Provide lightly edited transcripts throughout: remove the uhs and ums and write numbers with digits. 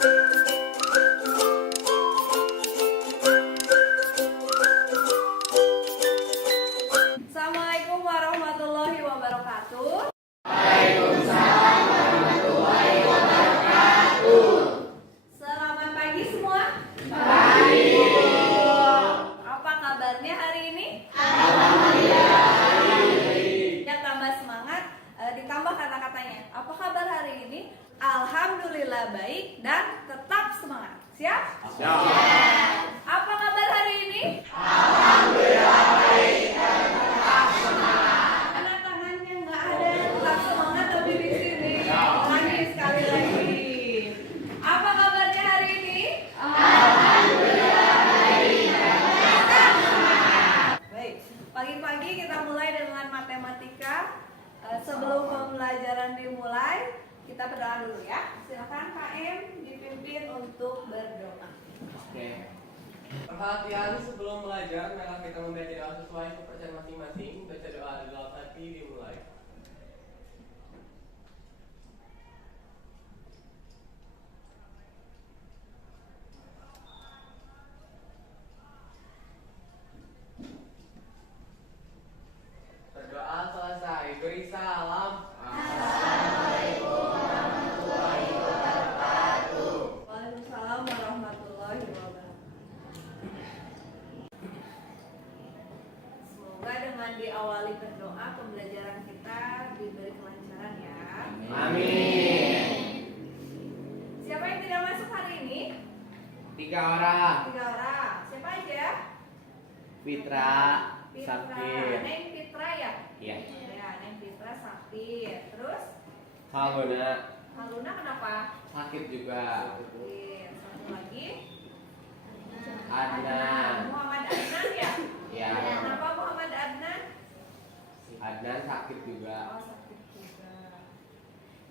Assalamualaikum warahmatullahi wabarakatuh. Waalaikumsalam warahmatullahi wabarakatuh. Selamat pagi semua. Pagi. Apa kabarnya hari ini? Alhamdulillah baik. Yang tambah semangat, ditambah kata-katanya. Apa kabar hari ini? Alhamdulillah baik dan tetap semangat. Siap? Siap. Apa kabar hari ini? Alhamdulillah baik dan tetap semangat. Karena tangannya nggak ada yang tetap semangat tapi di sini. Lagi sekali lagi. Apa kabarnya hari ini? Alhamdulillah baik dan tetap semangat. Baik, pagi-pagi kita mulai dengan matematika. Sebelum pembelajaran dimulai, kita berdoa dulu ya. Silakan KM dipimpin untuk berdoa. Oke. Perhatian sebelum belajar, maka kita membaca doa sesuai kepercayaan masing-masing. Baca doa di dalam hati dimulai. Berdoa selesai, beri salam. Waalaikumsalam warahmatullahi wabarakatuh. Semoga dengan diawali berdoa pembelajaran kita diberi kelancaran ya. Amin. Siapa yang tidak masuk hari ini? 3 orang. 3 orang. Siapa aja? Fitra, Fitra. Sakir. Neng Fitra ya? Iya. Ya, Neng Fitra Sakir. Terus Haluna Haluna kenapa? sakit juga. Sakir. Satu lagi. Adnan. Muhammad Adnan ya? Ya. Kenapa Muhammad Adnan? Adnan sakit juga. Oh, sakit juga.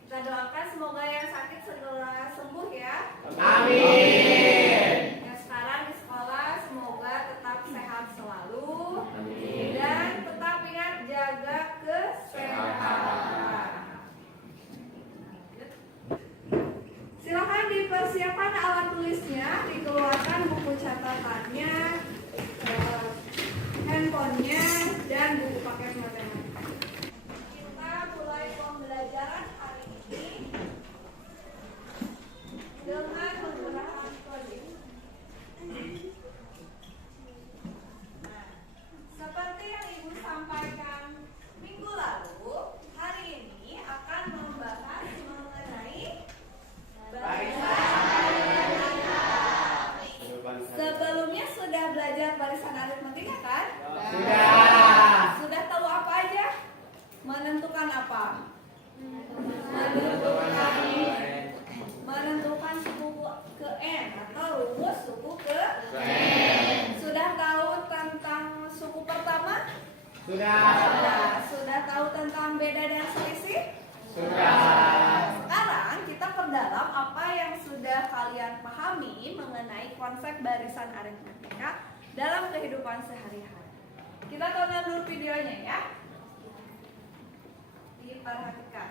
Kita doakan semoga yang sakit segera sembuh ya. Amin. Yang sekarang di sekolah semoga tetap sehat selalu. Amin. Dan tetap ingat jaga kesehatan. Silakan dipersiapkan alat tulisnya, dikeluarkan buku catatannya, handphonenya, dan buku paket matematika. Kita mulai pembelajaran hari ini dengan menggunakan kode. Nah, seperti yang Ibu sampaikan minggu lalu, hari ini akan membahas mengenai Sebelumnya sudah belajar barisan aritmetika kan? Sudah. Sudah tahu apa aja? Menentukan apa? Menentukan suku ke N atau rumus suku ke N. Sudah tahu tentang suku pertama? Sudah. Sudah tahu tentang beda dan selisih? Sudah. Sekarang kita perdalam apa yang sudah kalian pahami mengenai konsep barisan aritmetika dalam kehidupan sehari-hari. Kita tonton dulu videonya ya. Diperhatikan.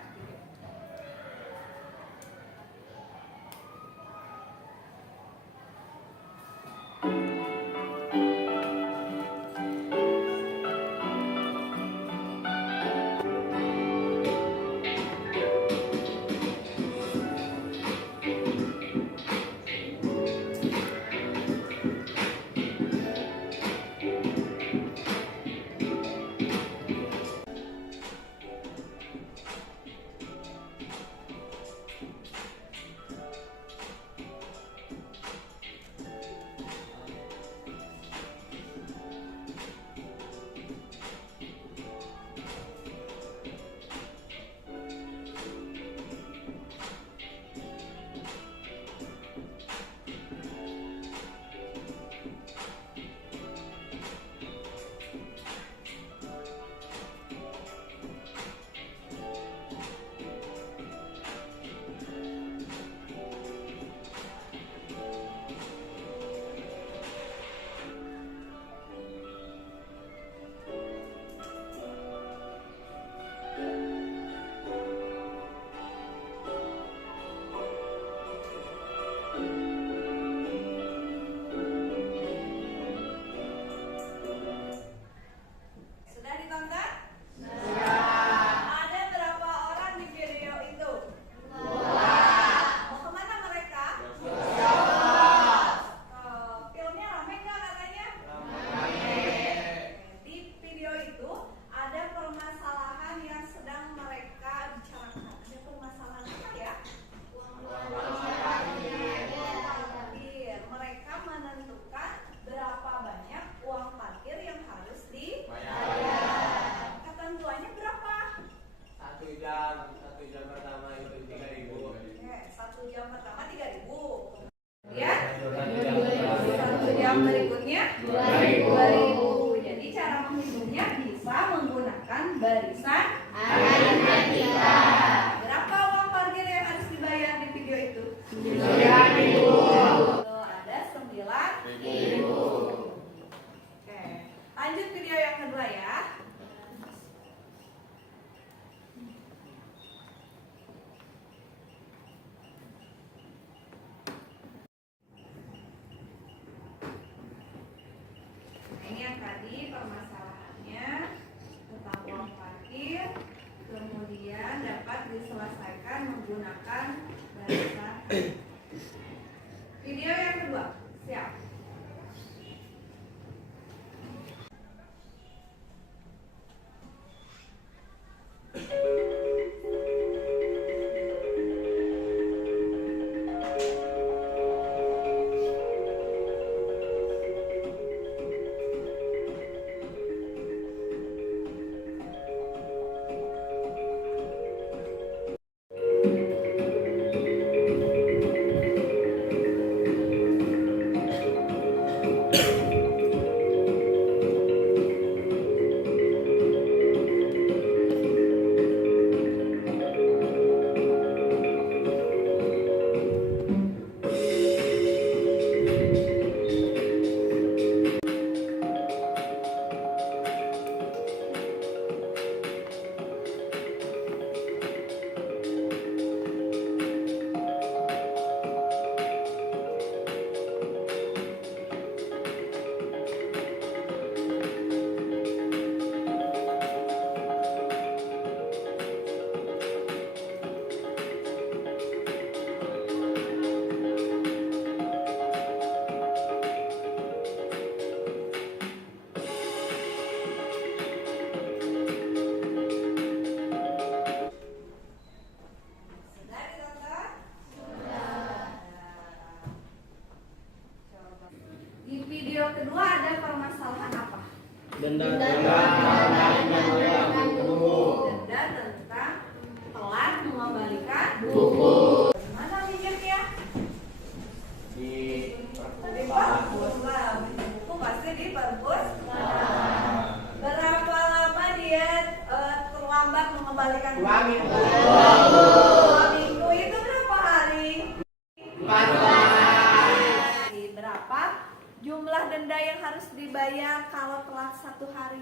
telat 1 hari?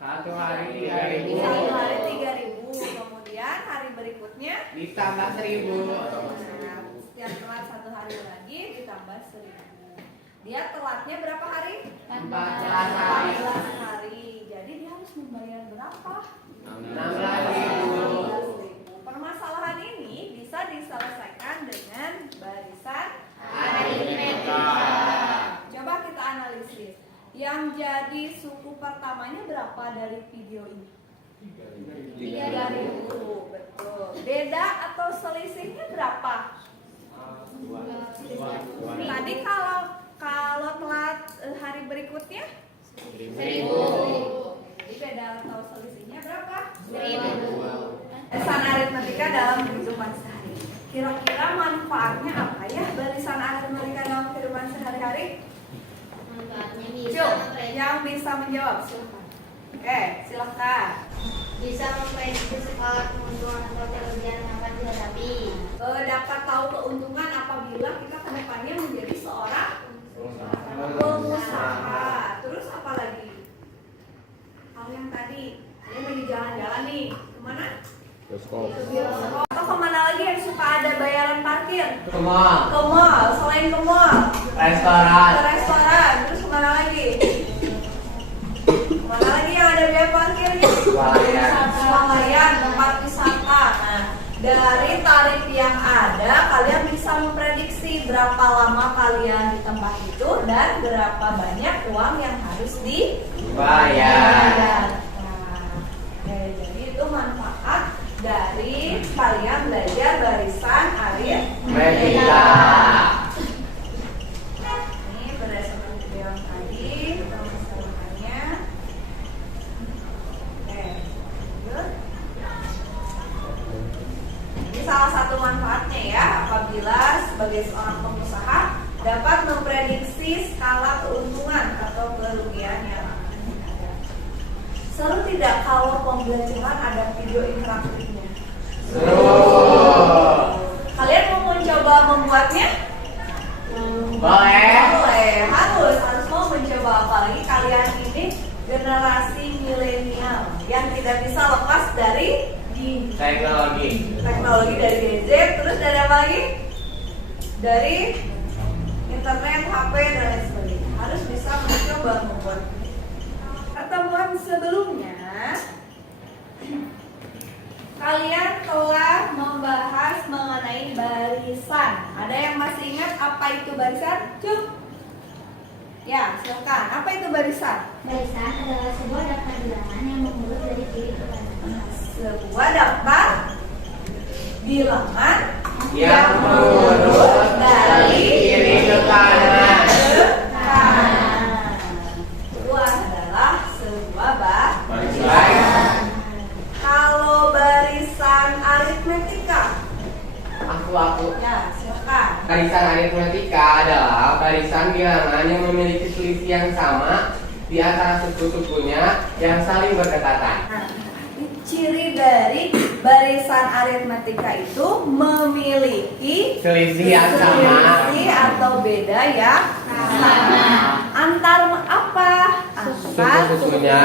1 hari 3.000. 1 hari 3.000. Kemudian hari berikutnya Ditambah 1.000. nah, setiap telat 1 hari lagi ditambah 1.000. Dia telatnya berapa hari? 14 hari. 14 hari. Jadi dia harus membayar berapa? 16.000. Permasalahan ini bisa diselesaikan dengan barisan Aritmetika. Coba kita analisis. Yang jadi suku pertamanya berapa dari video ini? 3.000. Betul. Beda atau selisihnya berapa? Tadi kalau telat hari berikutnya 1.000. Jadi beda atau selisihnya berapa? 1.000. Barisan aritmetika dalam kehidupan sehari. Kira-kira manfaatnya apa ya barisan aritmetika dalam kehidupan sehari-hari? Manfaatnya bisa Yuk, yang bisa menjawab silakan. Oke, silakan. bisa memprediksi skala keuntungan atau kerugian yang akan dihadapi. Dapat tahu keuntungan apabila kita kedepannya menjadi seorang pengusaha. Terus apa lagi? Hal yang tadi, dia lagi jalan-jalan nih, kemana? Ke bioskop. Atau kemana lagi yang suka ada bayaran parkir? Ke mall. Ke mall, selain ke mall, Restoran. ke restoran. Terus kemana lagi? Kemana lagi yang ada biaya parkirnya? Swalayan, tempat wisata. Nah, dari tarif yang ada, kalian bisa memprediksi berapa lama kalian di tempat itu dan berapa banyak uang yang harus dibayar. Nah, jadi itu manfaat dari kalian belajar barisan aritmetika. Ini berdasarkan video yang tadi, permasalahannya. Oke, lanjut. Ini salah satu manfaatnya ya, apabila sebagai seorang pengusaha dapat memprediksi skala keuntungan atau kerugian yang akan ada. Seru tidak kalau pembelajaran ada video interaktifnya? Seru. Kalian mau mencoba membuatnya? Boleh. Boleh, harus mau mencoba, apalagi kalian ini generasi milenial yang tidak bisa lepas dari teknologi dari gadget, terus dari apa lagi? Dari internet, HP dan lain sebagainya. Harus bisa mencoba membuat. Pertemuan sebelumnya kalian telah membahas mengenai barisan. Ada yang masih ingat apa itu barisan? Cuk. Ya, silakan. Apa itu barisan? Barisan adalah sebuah daftar bilangan yang mengurut dari kiri ke kanan. Sebuah daftar bilangan Yang mengurut dari kiri ke kanan. Itu adalah sebuah Barisan. Kalau barisan aritmetika, Aku. ya silakan. Barisan aritmetika adalah barisan bilangan yang memiliki selisih yang sama di antara suku-sukunya yang saling berdekatan. Nah, ciri dari barisan aritmetika itu memiliki Selisih yang sama. selisih atau beda yang sama. Antar apa? Antar Suku-sukunya.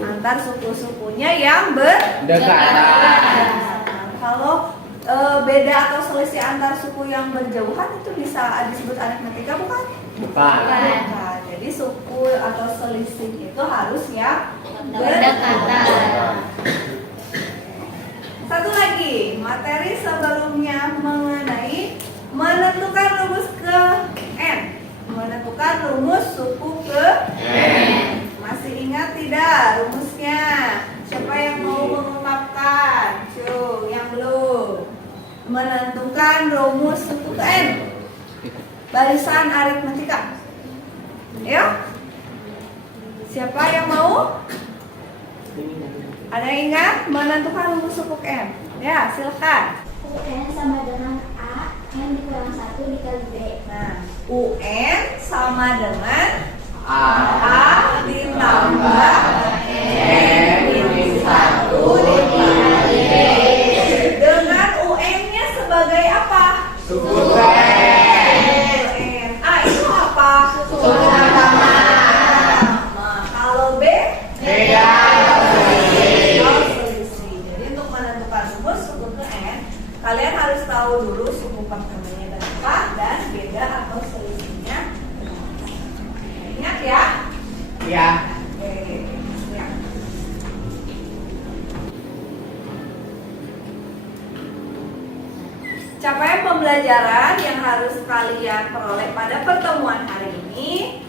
antar suku-sukunya yang berdekatan. Nah, kalau beda atau selisih antar suku yang berjauhan itu bisa disebut aritmetika bukan? Bukan. Bukan. Jadi suku atau selisih itu harus yang Berdekatan. Satu lagi, materi sebelumnya mengenai menentukan rumus ke N. Menentukan rumus suku ke N. Masih ingat tidak rumusnya? Siapa yang mau mengungkapkan? Cuy, yang belum. Menentukan rumus suku ke N. Barisan aritmetika. Ayo. Siapa yang mau? Ada yang ingat menentukan rumus suku ke N? Ya, silakan. UN sama dengan A N dikurang 1 dikali B. Nah, UN sama dengan A ditambah N dikali 1 dikali B. Dengan UN-nya sebagai apa? suku N. UN. A itu apa? Suku pertama. Nah, kalau B Ya. Capaian pembelajaran yang harus kalian peroleh pada pertemuan hari ini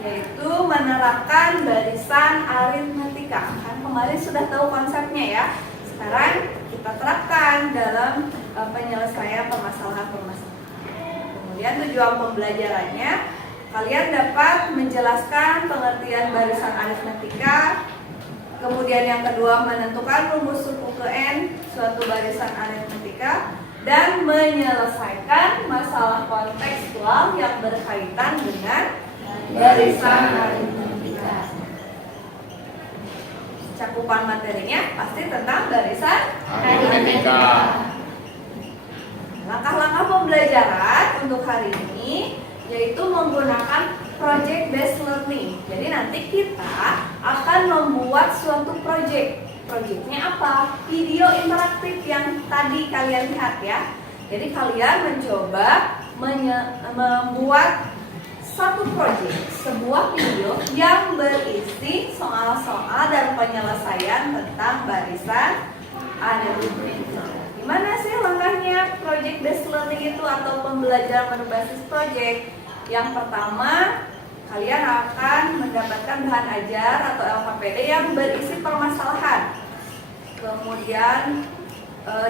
yaitu menerapkan barisan aritmetika. Kan kemarin sudah tahu konsepnya ya. Sekarang kita terapkan dalam penyelesaian permasalahan-permasalahan. Kemudian tujuan pembelajarannya, kalian dapat menjelaskan pengertian barisan aritmetika. Kemudian yang kedua, menentukan rumus suku ke N suatu barisan aritmetika dan menyelesaikan masalah kontekstual yang berkaitan dengan barisan aritmetika. Cakupan materinya pasti tentang barisan Aritmetika. Langkah-langkah pembelajaran untuk hari ini yaitu menggunakan project based learning. Jadi nanti kita akan membuat suatu project. Projectnya apa? Video interaktif yang tadi kalian lihat ya. Jadi kalian mencoba membuat satu project, sebuah video yang berisi soal-soal dan penyelesaian tentang barisan aritmetika. Gimana sih langkahnya project based learning itu atau pembelajaran berbasis project? Yang pertama, kalian akan mendapatkan bahan ajar atau LKPD yang berisi permasalahan. Kemudian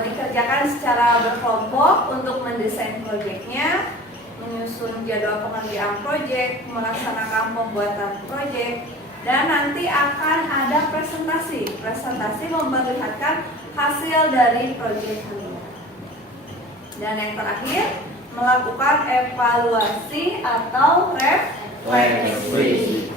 dikerjakan secara berkelompok untuk mendesain proyeknya, menyusun jadwal pengerjaan proyek, melaksanakan pembuatan proyek, dan nanti akan ada presentasi. Presentasi memperlihatkan hasil dari proyek kalian. Dan yang terakhir, melakukan evaluasi atau refleksi.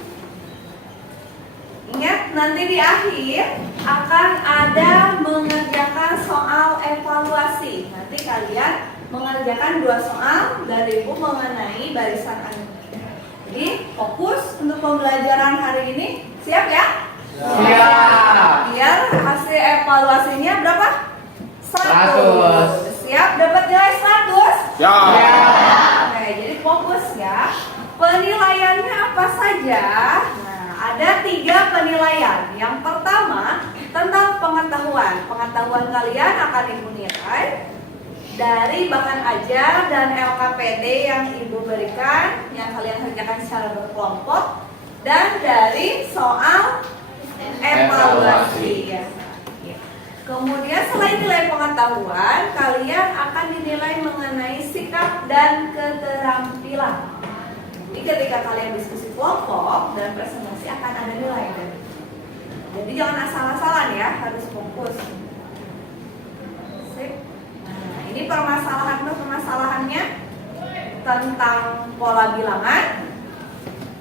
Ingat, nanti di akhir akan ada mengerjakan soal evaluasi. Nanti kalian mengerjakan 2 soal dari buku mengenai barisan aritmetika. Jadi fokus untuk pembelajaran hari ini. Siap ya? Siap. Biar hasil evaluasinya berapa? 100. Siap dapat nilai 100? Siap. Oke, jadi fokus ya. Penilaiannya apa saja? Ada 3 penilaian. Yang pertama tentang pengetahuan. Pengetahuan kalian akan ibu nilai dari bahan ajar dan LKPD yang ibu berikan, yang kalian kerjakan secara berkelompok, dan dari soal evaluasi. Ya. Kemudian selain nilai pengetahuan, kalian akan dinilai mengenai sikap dan keterampilan. Jadi ketika kalian diskusi kelompok dan presentasi akan ada nilai. Jadi jangan asal-asalan ya, harus fokus. Sip. Nah, ini permasalahannya tentang pola bilangan,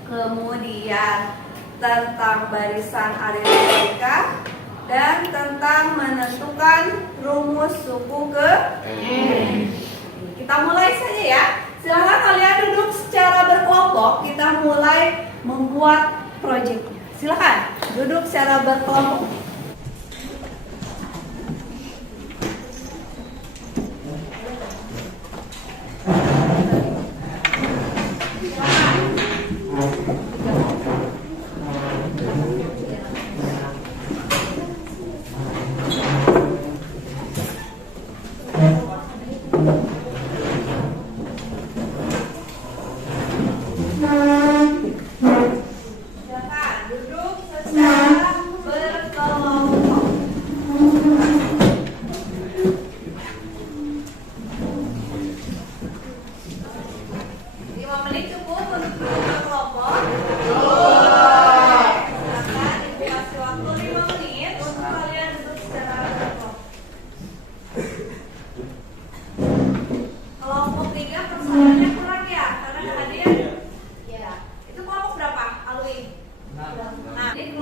kemudian tentang barisan aritmetika, dan tentang menentukan rumus suku ke N. Kita mulai saja ya. Silahkan kalian duduk secara berkelompok. Kita mulai membuat proyeknya. Silahkan duduk secara berkelompok.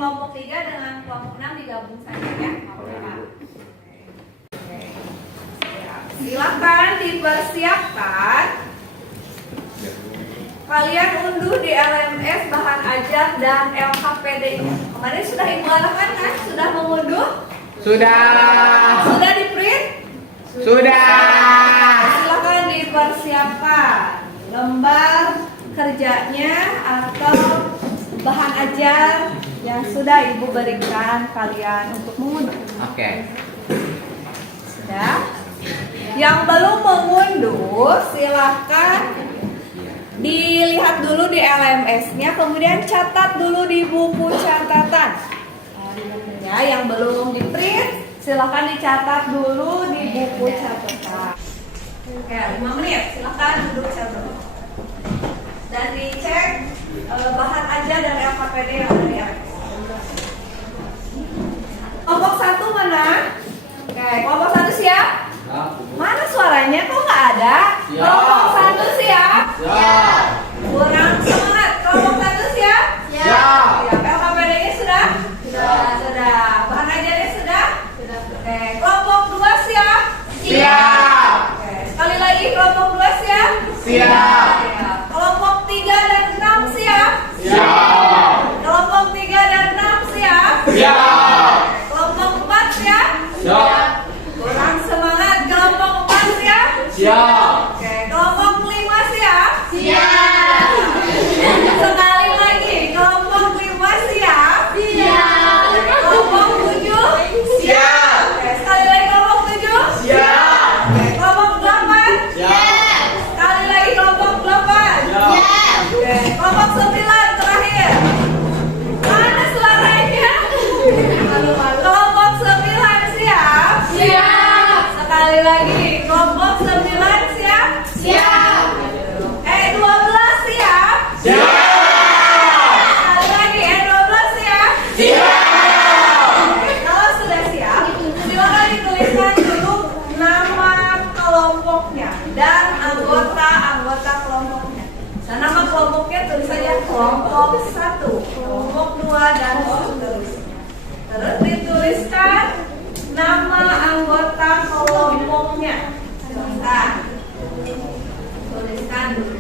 Kelompok 3 dengan kelompok 6 digabung saja ya. Silakan dipersiapkan. Kalian unduh di LMS bahan ajar dan LKPD-nya. Kemarin sudah ibu arahkan kan? Sudah mengunduh? Sudah. Sudah di print? Sudah. Silakan dipersiapkan lembar kerjanya atau bahan ajar yang sudah Ibu berikan kalian untuk mengunduh. Oke. Sudah? Yang belum mengunduh silahkan dilihat dulu di LMS-nya, kemudian catat dulu di buku catatan. Ya, yang belum di print silahkan dicatat dulu di buku catatan. Oke, 5 menit, silahkan duduk dulu. Dan dicek bahan aja dari LKPD yang ada di LMS. Kelompok 1 mana? Oke, kelompok 1 siap? Mana suaranya kok nggak ada? Siap. Kelompok 1 siap? Siap. Kurang semangat. Kelompok 1 siap? Siap. Siap. LKPD-nya sudah? Sudah. Bahan ajarnya sudah? Oke, kelompok 2 siap? Siap. Oke, sekali lagi kelompok 2 siap? Siap. Kelompok 3 dan 6 siap? Siap. Kelompok 3 dan 6 siap? Siap. Kelompok 4 siap? Siap. Kurang semangat. Kelompok 4 siap? Siap. Oke, kelompok 5 siap? Siap. Sekali lagi, kelompok 5 siap? Siap. Kelompok 7? Siap. Oke, sekali lagi kelompok 7? Siap. Oke, kelompok 8? Siap. Sekali lagi kelompok 8? Siap. Oke, kelompok 9 terakhir. Mana suaranya? Kelompok 9 siap? Siap. Sekali lagi, kelompok 9 siap? Siap. 12 siap? Siap. Sekali lagi, 12 siap? Siap. Oke, kalau sudah siap, silakan dituliskan dulu nama kelompoknya dan anggota kelompoknya. Dan nama kelompoknya tulis saja kelompok 1, kelompok 2 dan seterusnya. Terus dituliskan nama anggota kelompoknya. Silahkan tuliskan dulu.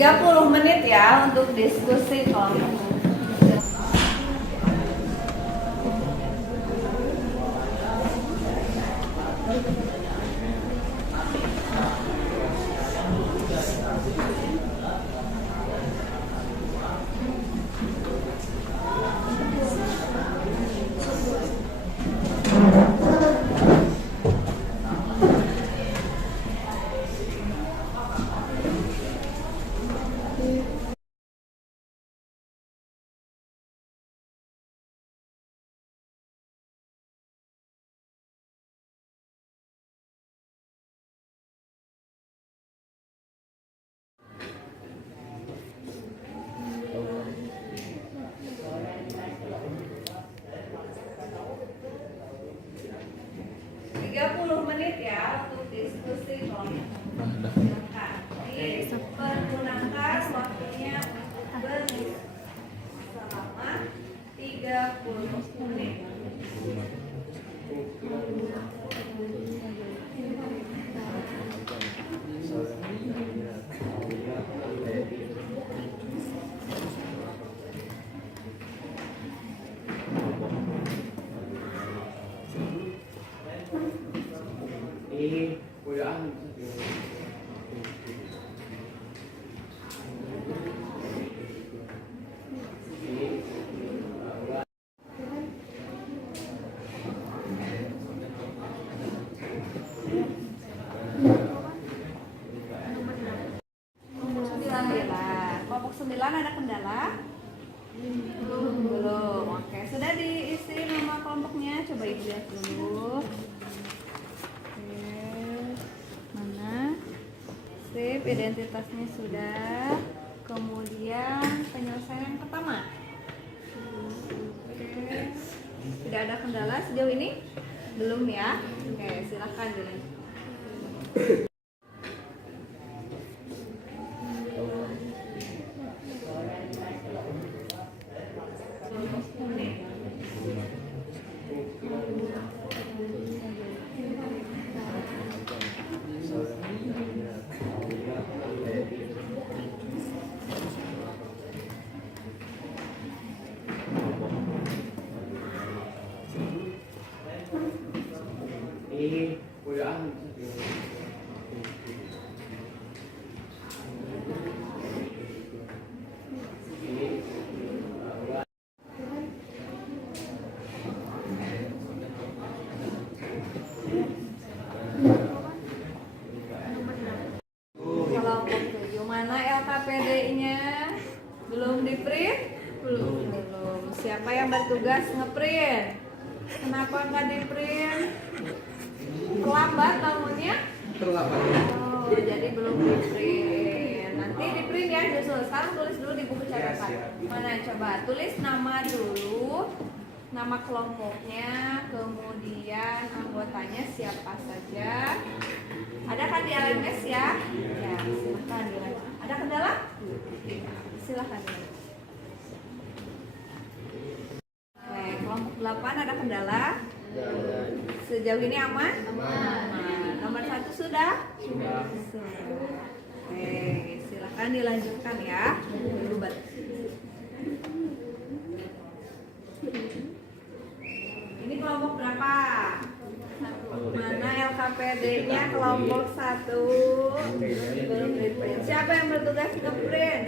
Tiga 30 menit ya untuk diskusi kelompok. Ya untuk diskusi kelompok. Pergunakan waktunya selama 30 menit. Kelompok 9 ada kendala? Belum. Oke, sudah diisi nama kelompoknya. Coba Ibu lihat dulu. Oke. Mana? Sip, identitasnya sudah. Kemudian penyelesaian yang pertama. Oke. Tidak ada kendala sejauh ini? Belum ya? Oke, silakan dilanjut. Udah. Kelompok 7 mana LKPD-nya? Belum di print? Belum. Siapa yang bertugas ngeprint? Kenapa nggak di print? Terlambat bangunnya? Terlambat. Oh, jadi belum di print. Nanti di print ya, nyusul. Sekarang tulis dulu di buku catatan. Mana coba? Tulis nama dulu, nama kelompoknya, kemudian anggotanya siapa saja. Ada kan di LMS ya? Ya, silakan dilanjut. Ada kendala? Silakan dilanjut. Oke, kelompok 8 ada kendala? Sejauh ini aman? Aman. Nomor 1 sudah? Sudah. Oke, silakan dilanjutkan ya. Berubah. Ini kelompok berapa? Mana LKPD-nya kelompok 1? Belum di print. Siapa yang bertugas nge-print?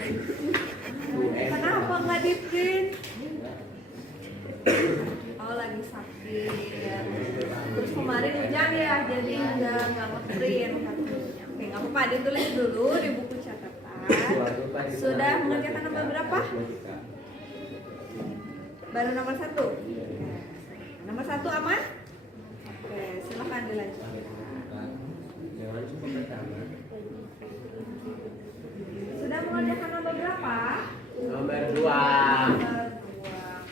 Kenapa nggak di print? Oh, lagi sakit. Terus kemarin hujan ya, jadi nggak nge-print. Oke, nggak apa-apa, ditulis dulu di buku catatan. Sudah mengerjakan nomor berapa? Baru nomor 1. Nomor 1 aman? Oke, silakan dilanjutkan. Jangan cuma pertama. Sudah mengerjakan nomor berapa? Nomor 2. Nomor 2.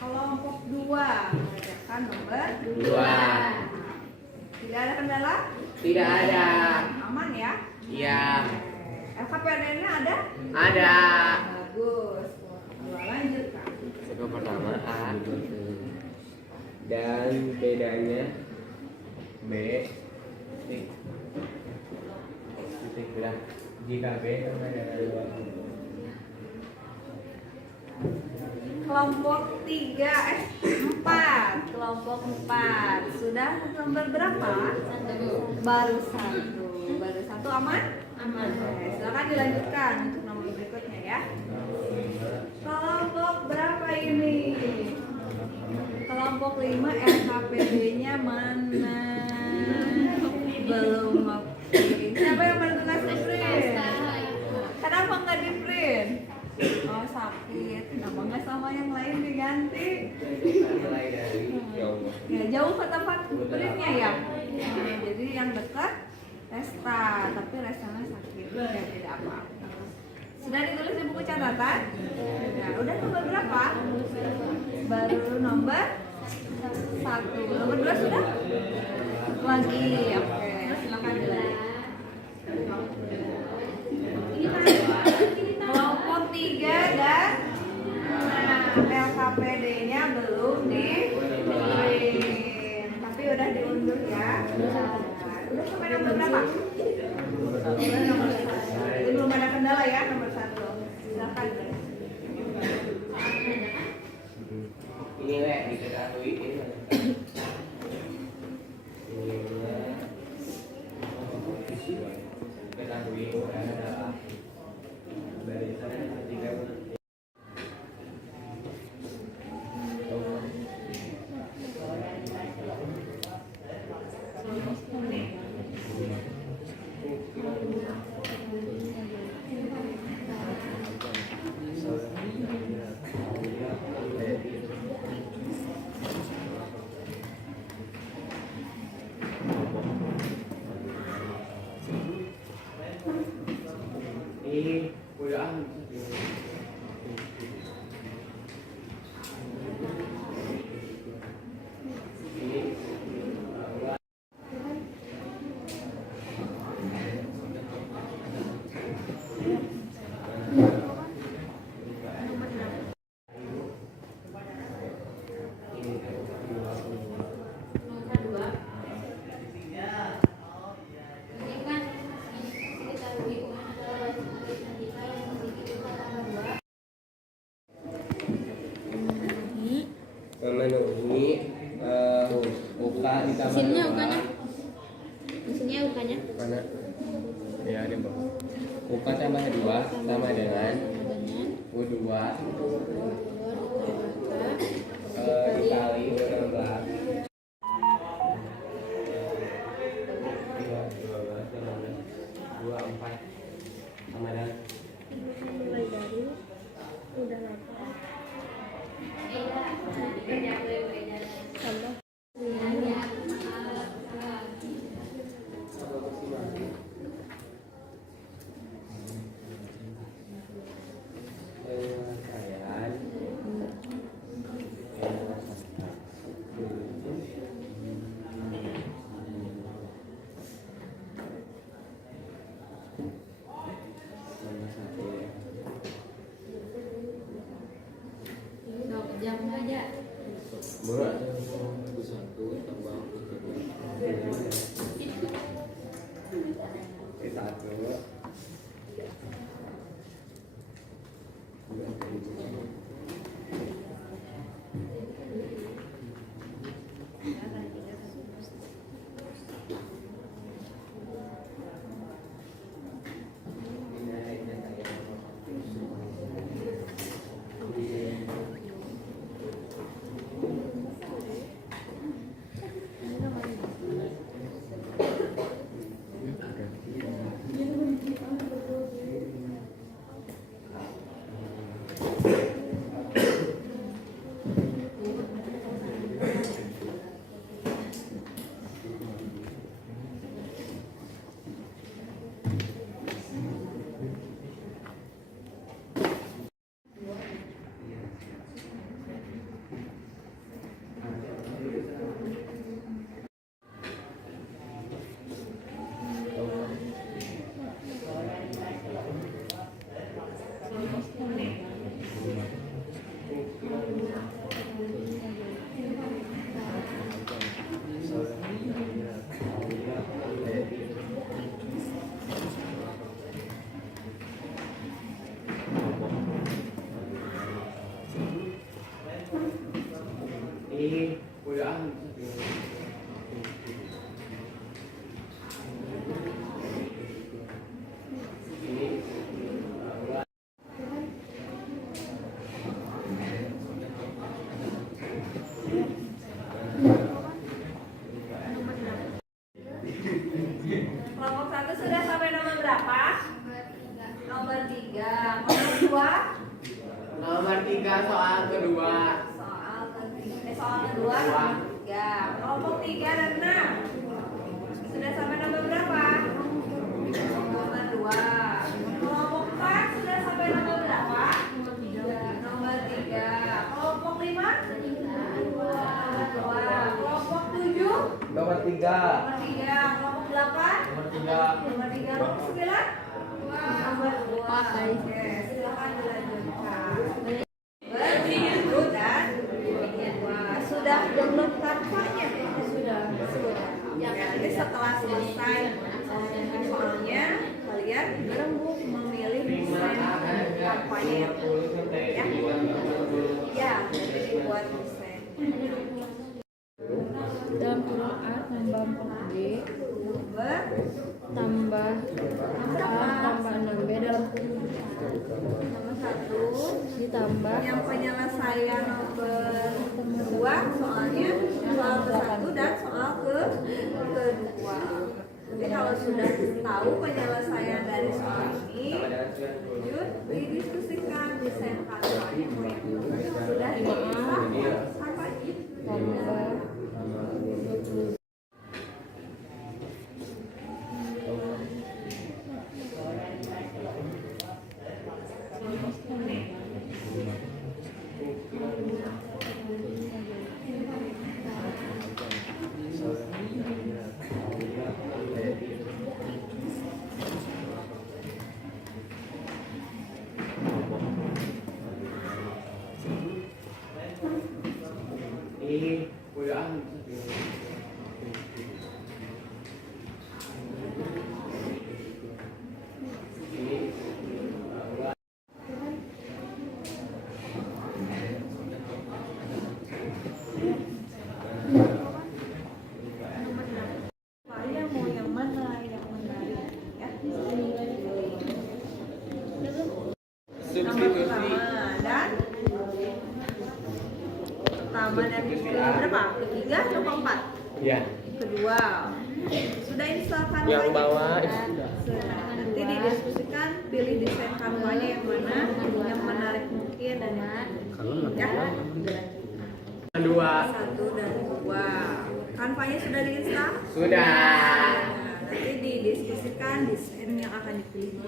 Kelompok 2 mengerjakan nomor 2. Tidak ada kendala? Tidak ada. Aman ya? Iya. LKPD-nya ada? Ada. Bagus. Lanjutkan. Yang pertama A. Dan bedanya B. Titik belah. Jika B sama dengan 2. Kelompok 4. Kelompok 4. Sudah nomor berapa? Baru 1. Baru 1 aman? Aman. Oke, silakan dilanjutkan untuk nomor berikutnya ya. Kelompok berapa ini? Kelompok 5 LKPD-nya mana? Belum nge-print. Siapa yang bertugas nge-print? Kenapa nggak di-print? Oh, sakit. Kenapa nggak sama yang lain diganti? Mulai dari jauh. Ya, jauh ke tempat printnya ya. Nah, jadi yang dekat Resta, tapi Restanya sakit. Ya, tidak apa-apa. Sudah ditulis di buku catatan? Nah, udah nomor berapa? Baru nomor 1. Nomor 2 sudah? Lagi. Oke, silakan dilanjut. Kelompok 3 dan LKPD-nya belum di print, tapi udah diunduh ya. Udah sampai nomor berapa? Udah nomor 1. Jadi belum ada kendala ya nomor 1. Silakan. Ini lek diketahui ini. Ketahui adalah barisan ketiga. Ini udah Ini ukanya. Karena ya ada bawah. Uka tambah 2 sama dengan U2 dikali 16. 24 sama dengan Mulai dari udah 8 tambah 9 jam aja. murah 1 tambah 3 soal kedua. Soal kedua nomor 3. Kelompok 3 dan 6. Sudah sampai nomor berapa? Nomor 2. Kelompok 4 sudah sampai nomor berapa? Nomor 3. Kelompok 5? Nomor 2. Kelompok 7? Nomor 3. Nomor 3. Kelompok 8? Nomor 3. Nomor 3. Kelompok 9? Nomor 2. Oke, silakan dilanjutkan. Berminggu dan sudah belum tampaknya sudah. Jadi setelah selesai soalnya kalian memilih desain kampanye ya. Ya, jadi dibuat desain. Dalam kurung A tambah 4B Nomor tambah A tambah 6B dalam kurung nomor 1 ditambah yang penyelesaian nomor 2 soalnya soal ke-1 dan soal ke-2. Jadi kalau sudah tahu penyelesaian dari soal ini, lanjut didiskusikan desain kampanye. Sudah dimaaf kampanye. tambah Ini Ya. Kedua, sudah install Canva? Yang bawah sudah. Sudah. Nanti didiskusikan, pilih desain Canva-nya yang mana, yang menarik mungkin dan ya. Kedua. 1 dan 2. Canva-nya sudah diinstal? Sudah. Nah, nanti didiskusikan desain yang akan dipilih.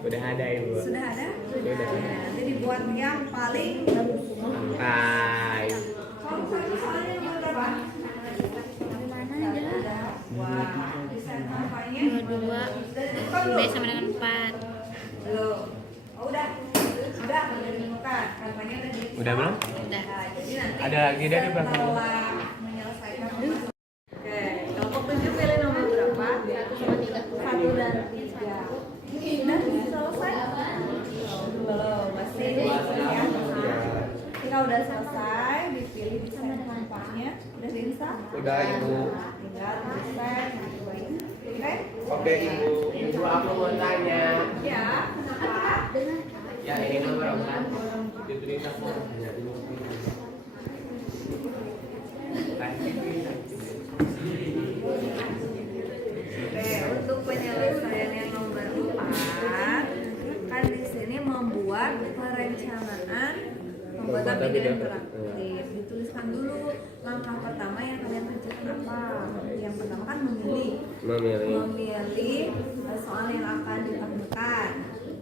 Sudah ada Ibu. Sudah ada? Sudah. Nah, nanti dibuat yang paling bagus. Hai. Kalau satu soalnya nomor berapa? Wah, desain Canva-nya Dua. B sama dengan 4. belum. Oh, udah ditemukan. Canva-nya udah diinstal. Udah belum? Udah. Nah, jadi nanti Ada lagi dari belakang. setelah menyelesaikan Oke, kelompok 7 pilih nomor berapa? 1 dan 3. Sudah selesai? Belum, masih ya. Jika udah selesai, dipilih desain Canva-nya. Udah diinstal? Udah Ibu. Tinggal desain. Oke? Oke Ibu. Ibu aku mau tanya. Ya, kenapa? Ya ini nomor 4. Ditulis aku. Oke, untuk penyelesaian yang nomor 4, kan di sini membuat perencanaan pembuatan video interaktif. Dituliskan dulu langkah pertama yang kalian kerjakan apa. Yang pertama kan memilih soal yang akan ditampilkan,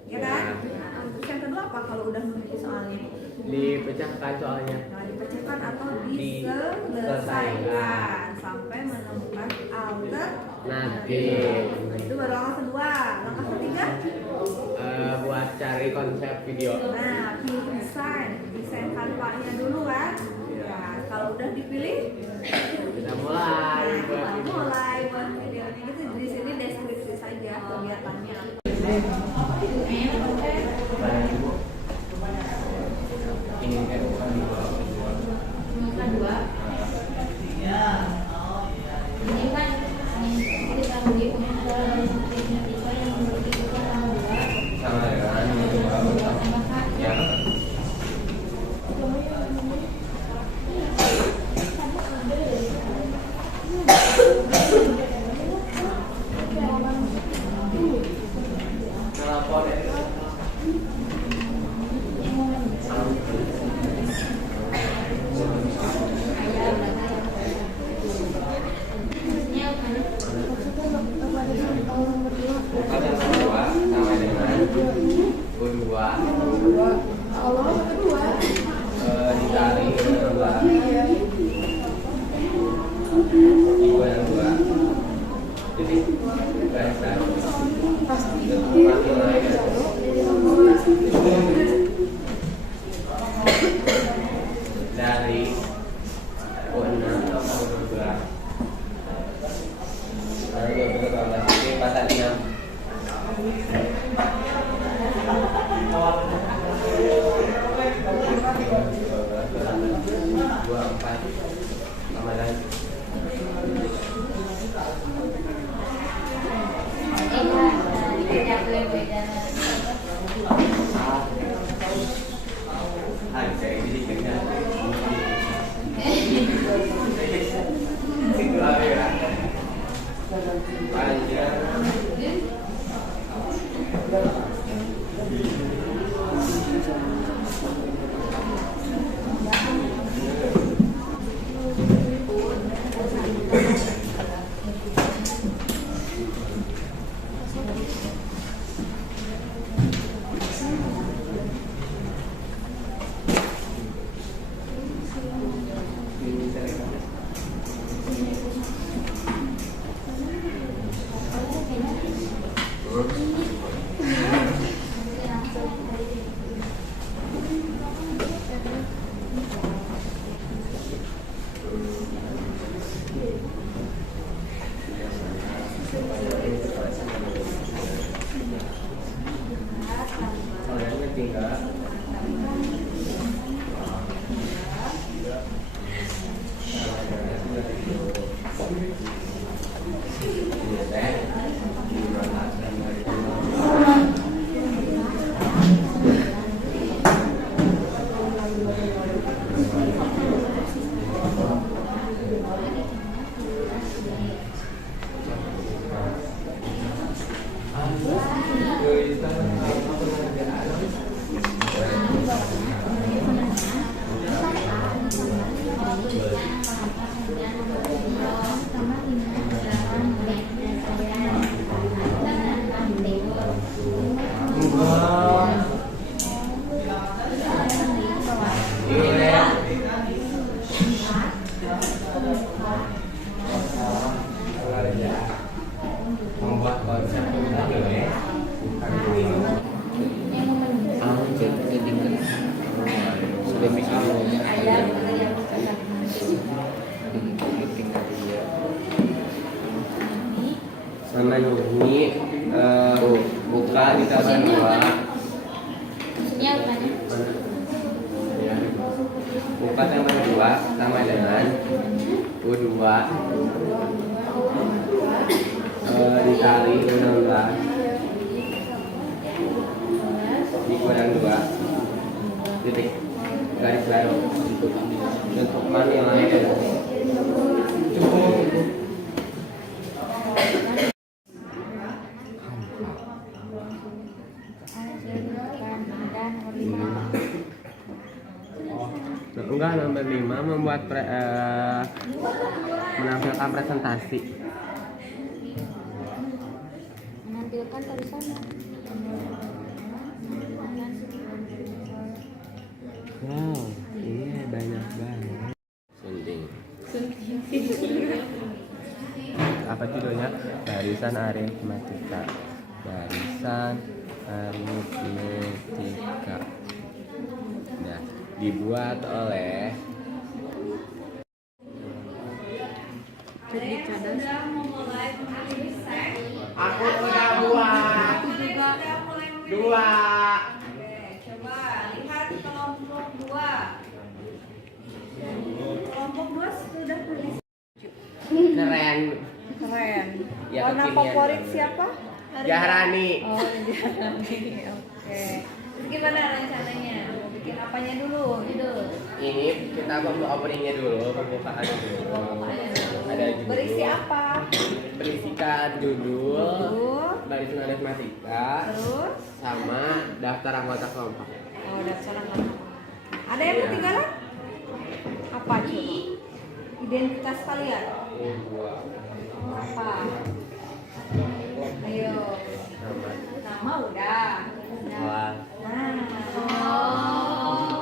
ya kan? Nah, terus yang kedua apa kalau udah memilih soalnya? Dipecahkan soalnya. Nah, dipecahkan atau diselesaikan sampai menemukan alternatif. Itu baru langkah kedua. Langkah ketiga? Buat cari konsep video. Nah, pilih desain Canva-nya dulu kan? Ya, kalau udah dipilih, Kita mulai. kita mulai buat videonya. Itu di sini deskripsi saja kegiatannya. Ini kan Kedua. Ini kan kita uji adalah siswa yang memiliki kekuatan sama dengan ya. Telepon ya. Yang kedua sama dengan kedua dicari nambah dua yang dua jadi biasa makin naik dari enam sampai 12 lalu 12 ini pasal 6 24 Ramadan. bunyi buka ditambah 2. Ini apanya? Buka tambah 2 sama dengan U2 dikali 16 dikurang 2 titik garis baru untuk nilai cukup. Enggak, nomor 5 membuat menampilkan presentasi. Menampilkan tulisan. Wow, ini banyak banget. Sunting. Apa judulnya? Barisan aritmatika. Barisan aritmatika. Nah, dibuat oleh sudah memulai memilih desain. aku udah buat Juga udah mulai memilih. 2. Oke, coba lihat kelompok 2. Kelompok 2 sudah tulis. Keren. Keren. Ya, Warna kekinian favorit banget. siapa? Jahrani. Oh, Jahrani. Oke. Terus gimana rencananya? Mau bikin apanya dulu? Ini kita openingnya dulu, pembukaan dulu. Ada judul. Berisi apa? Berisikan judul, Judul. barisan aritmatika, Terus? sama daftar anggota kelompok. Oh, daftar anggota. Ada yang ketinggalan? Apa coba? Identitas kalian? Apa? Ayo. Nama udah. Wah.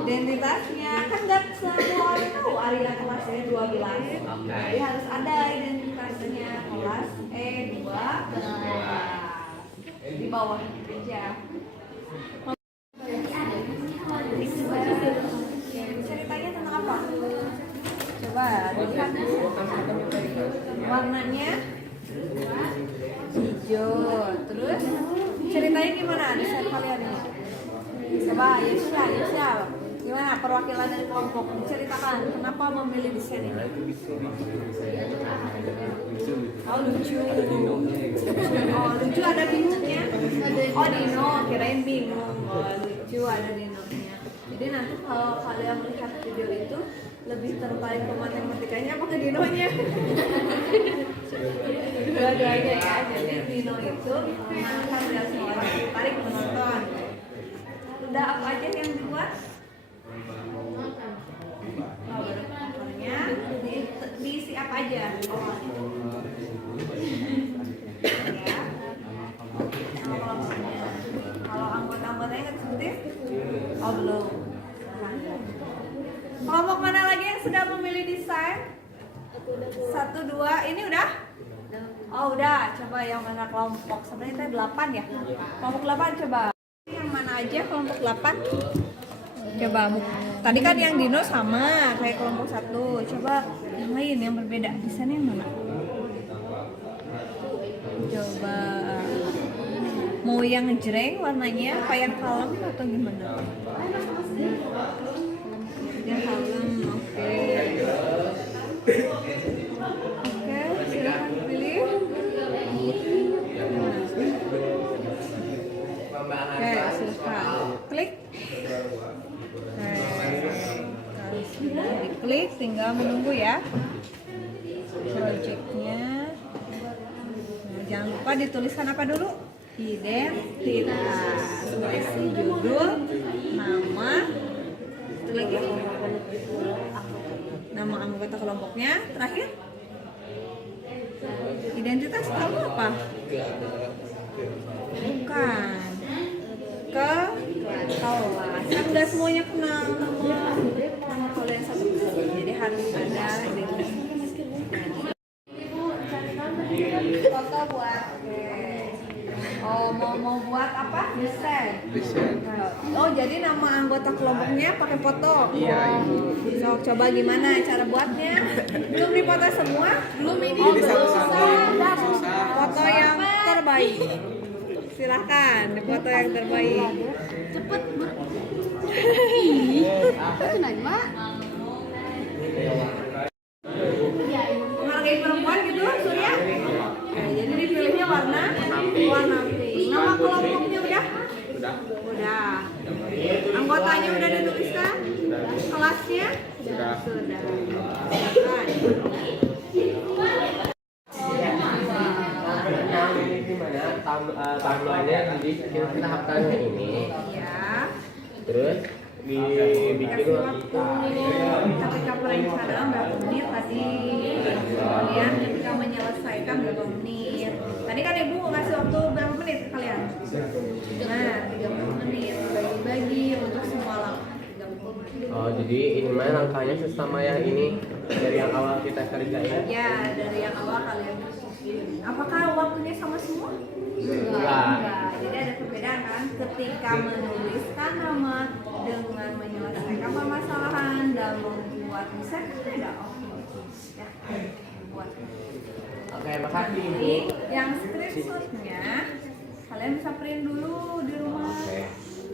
Identitasnya kan nggak semua orang tahu Arya kelasnya 12. Jadi harus ada identitasnya kelas E2 di bawah aja. Ceritanya tentang apa? Coba lihat warnanya hijau. Terus ceritanya gimana desain kalian ini? Coba Yesya, gimana perwakilan dari kelompok? Diceritakan kenapa memilih desain ini? Oh lucu. Oh lucu ada bingungnya. Oh Dino, kirain bingung. Oh lucu ada Dinonya. Jadi nanti kalau kalian melihat video itu lebih tertarik ke matematikanya apa ke Dinonya? Dua-duanya ya. Jadi Dino itu menanamkan biar semua orang tertarik menonton. Udah apa aja yang dibuat? Contohnya diisi apa aja? Ya. Kalau anggota-anggotanya kan seperti oh belum. Kelompok mana lagi yang sudah memilih desain? 1, 2, ini udah? Oh udah, coba yang mana kelompok? Sebenarnya kita 8 ya? Kelompok 8 coba. Yang mana aja kelompok 8? Coba, tadi kan yang Dino sama kayak kelompok 1. Coba yang lain yang berbeda. Desainnya yang mana? Coba mau yang ngejreng warnanya apa yang kalem atau gimana? Yang kalem, oke. Oke, silakan pilih. Oke, silakan klik. Kalau sudah diklik, tinggal menunggu ya projectnya. Nah, jangan lupa dituliskan apa dulu? Identitas, isi judul, nama, itu lagi nama anggota kelompoknya, terakhir identitas kamu apa? Bukan ke kelas, kan nggak semuanya kenal nama kalian satu persatu, jadi harus ada identitas. Foto buat oh mau buat apa? Desain. Oh jadi nama anggota kelompoknya pakai foto. Iya, Ibu. So, coba gimana cara buatnya? Belum dipoto semua? Belum ini. Ini satu-satu. Foto yang terbaik. Silahkan foto yang terbaik. Cepet ih itu Najma Menghargai perempuan gitu, Surya. Oke, jadi dipilihnya warna pink. Nama kelompoknya udah? Udah. Anggotanya udah dituliskan? Kelasnya? Sudah. Silakan. Nah, ini gimana? Timelinenya jadi kita hafalnya ini. Ya. Terus dibikin Kasih waktu ketika perencanaan berapa menit tadi, kemudian ketika menyelesaikan berapa menit. Tadi kan ibu ngasih waktu berapa menit ke kalian? Nah, 30 menit bagi-bagi untuk semua langkah. 30 menit. Oh, jadi ini mah langkahnya sesama yang ini dari yang awal kita kerjain. Ya, dari yang awal kalian. Apakah waktunya sama semua? Enggak. Jadi ada perbedaan kan ketika menuliskan nama dengan menyelesaikan permasalahan dan membuat desain kan beda. Ya, buat. Oke, makasih Ibu. Jadi yang screenshotnya kalian bisa print dulu di rumah. Oke.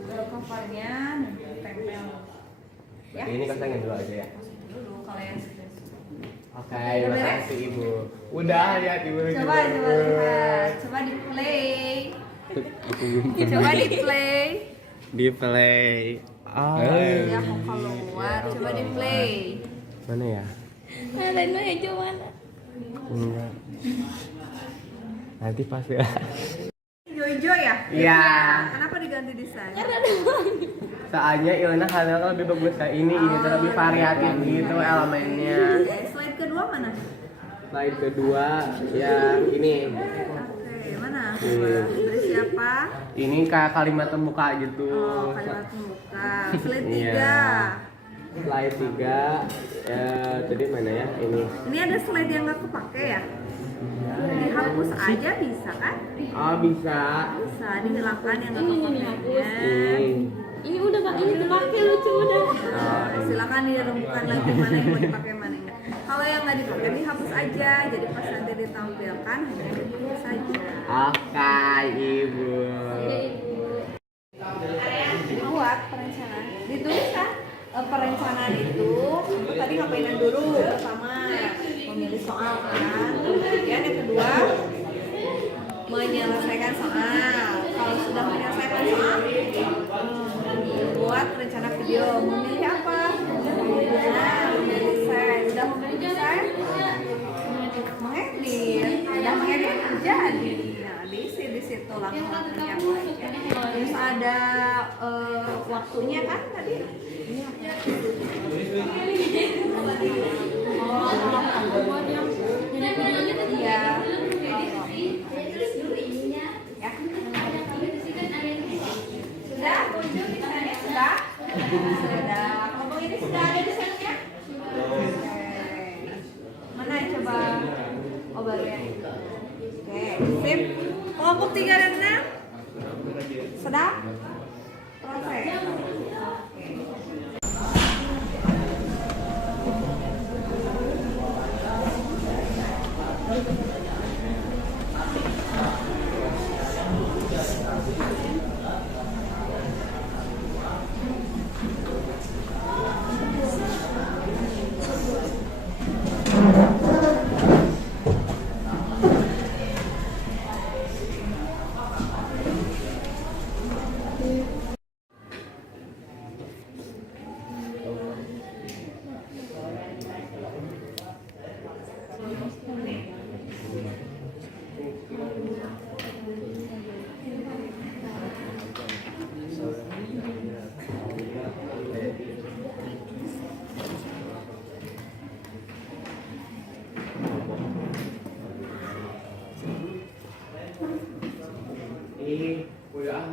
Covernya tempel. Ya. Berarti ini kosongin dulu aja ya. Dulu kalau yang screenshot. Oke, Udah beres? makasih Ibu. Udah ya Ibu. Coba lihat, coba di play. Coba di play. Di play. Oh. Ya mau keluar, coba di play. Mana ya? ada no hijau mana Enggak. Nanti pas ya. Hijau-hijau ya? Iya. Kenapa diganti desain? Soalnya Ilna hal lebih bagus kayak ini tuh lebih variatif gitu elemennya. Oke, slide kedua mana? Slide kedua ya ini. Oke, mana? Dari siapa? Ini kayak kalimat pembuka gitu. Oh, kalimat pembuka. Slide 3. Iya. Slide 3 ya, tadi mana ya? Ini. Ini ada slide yang nggak kepake ya? Dihapus aja bisa kan? Oh, bisa. Bisa dihilangkan yang nggak kepakainya. ini udah pak ini kepake lucu udah Silakan dirembukan lagi mana yang mau dipakai mana enggak. Kalau yang nggak dipakai dihapus aja. Jadi pas nanti ditampilkan hanya ditulis saja. Oke, Ibu. Dibuat perencanaan, ditulis kan perencanaan itu tadi ngapainan dulu. Pertama memilih soal kan, kemudian yang kedua menyelesaikan soal. Kalau sudah menyelesaikan soal, buat rencana video. Memilih apa? Memilih desain. Sudah memilih desain, mengedit. Sudah mengedit jadi. Nah, di situ langsung aja. Terus ada waktunya kan tadi. Iya. Ya. Sudah muncul desainnya sudah. Sudah. Kelompok ini sudah ada desainnya. Oke. Mana coba? Oh baru yang ini. Oke, sip. Kelompok 3 dan 6 sudah selesai. Ini udah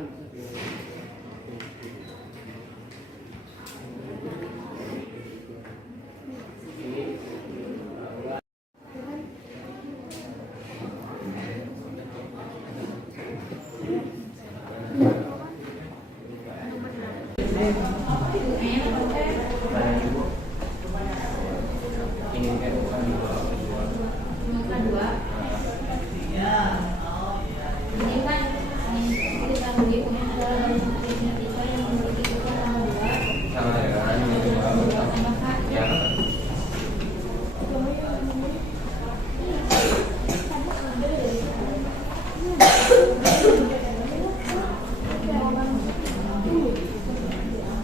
ini kan muka dua bagi U nya adalah garis multiplikator yang memiliki ukuran tanggal 2 sama dengan 2 tambahkan ya.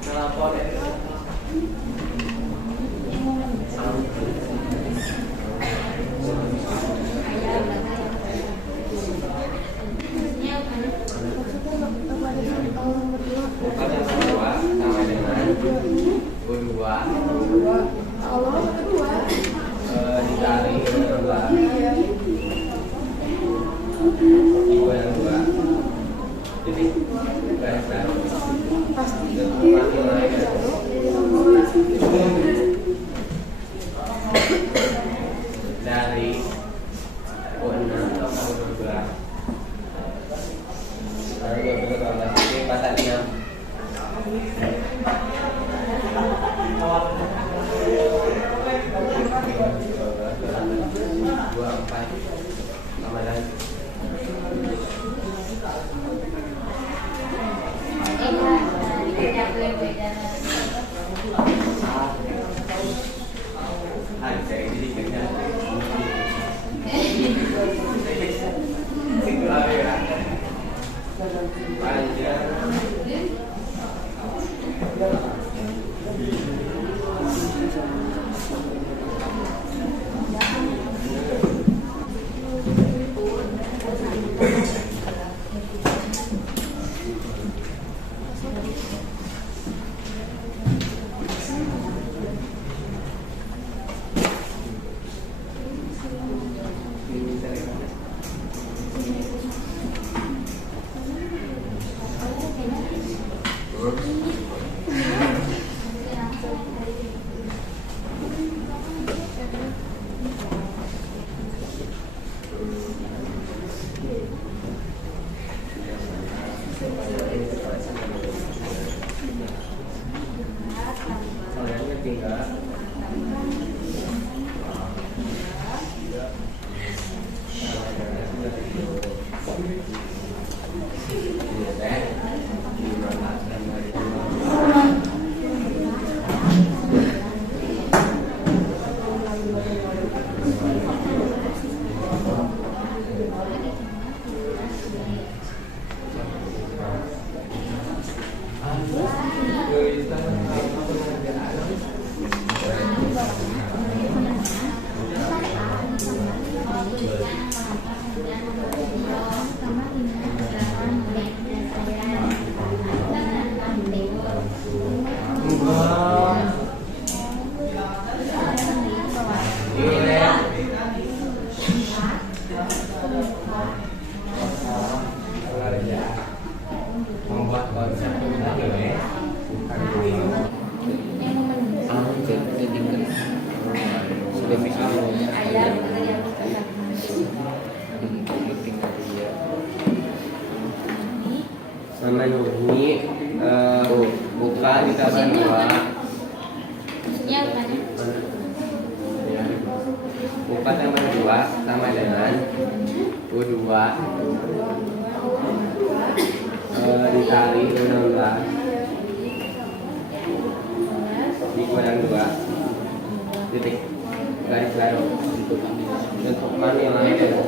Telepon ya. Bukan yang kedua sama dengan kedua dikali 16 dua yang dua jadi garis baru makin naik dari U6 sampai 12 lalu 12 ini pasal 6 24 sama dengan membuat konsep ya. Sudah visualnya sama ini buka di tabel 2 buka tabel 2 sama dengan U2 dikali 16 dikurang 2 titik garis baru tentukan yang lain cukup.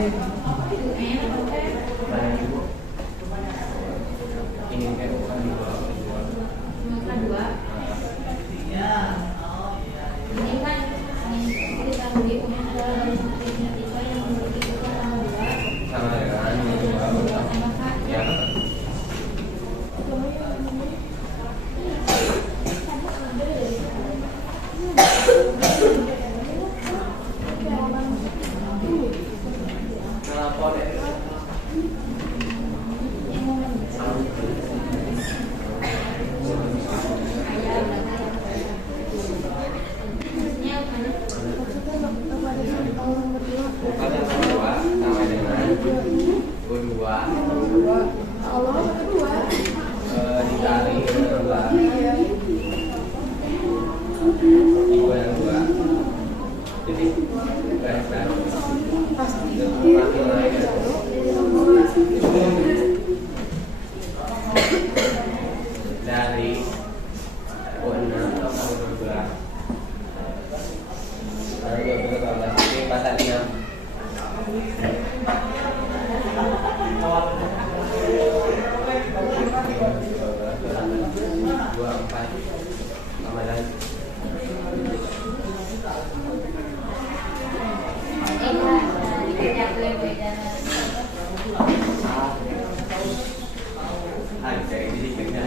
Mana ibu? Ini kan bukan dua. Bukan dua. Ini kan ini kita punya adalah barisan matematika yang memiliki ukuran Sama dengan dua. Ya. Nelpon ya. Bukan yang kedua sama dengan kedua dikali dua dua yang dua jadi garis baru makin lain dari 6 tambah 12 lalu 12 ini pasal 6 24 Ramadan saya jadi kerja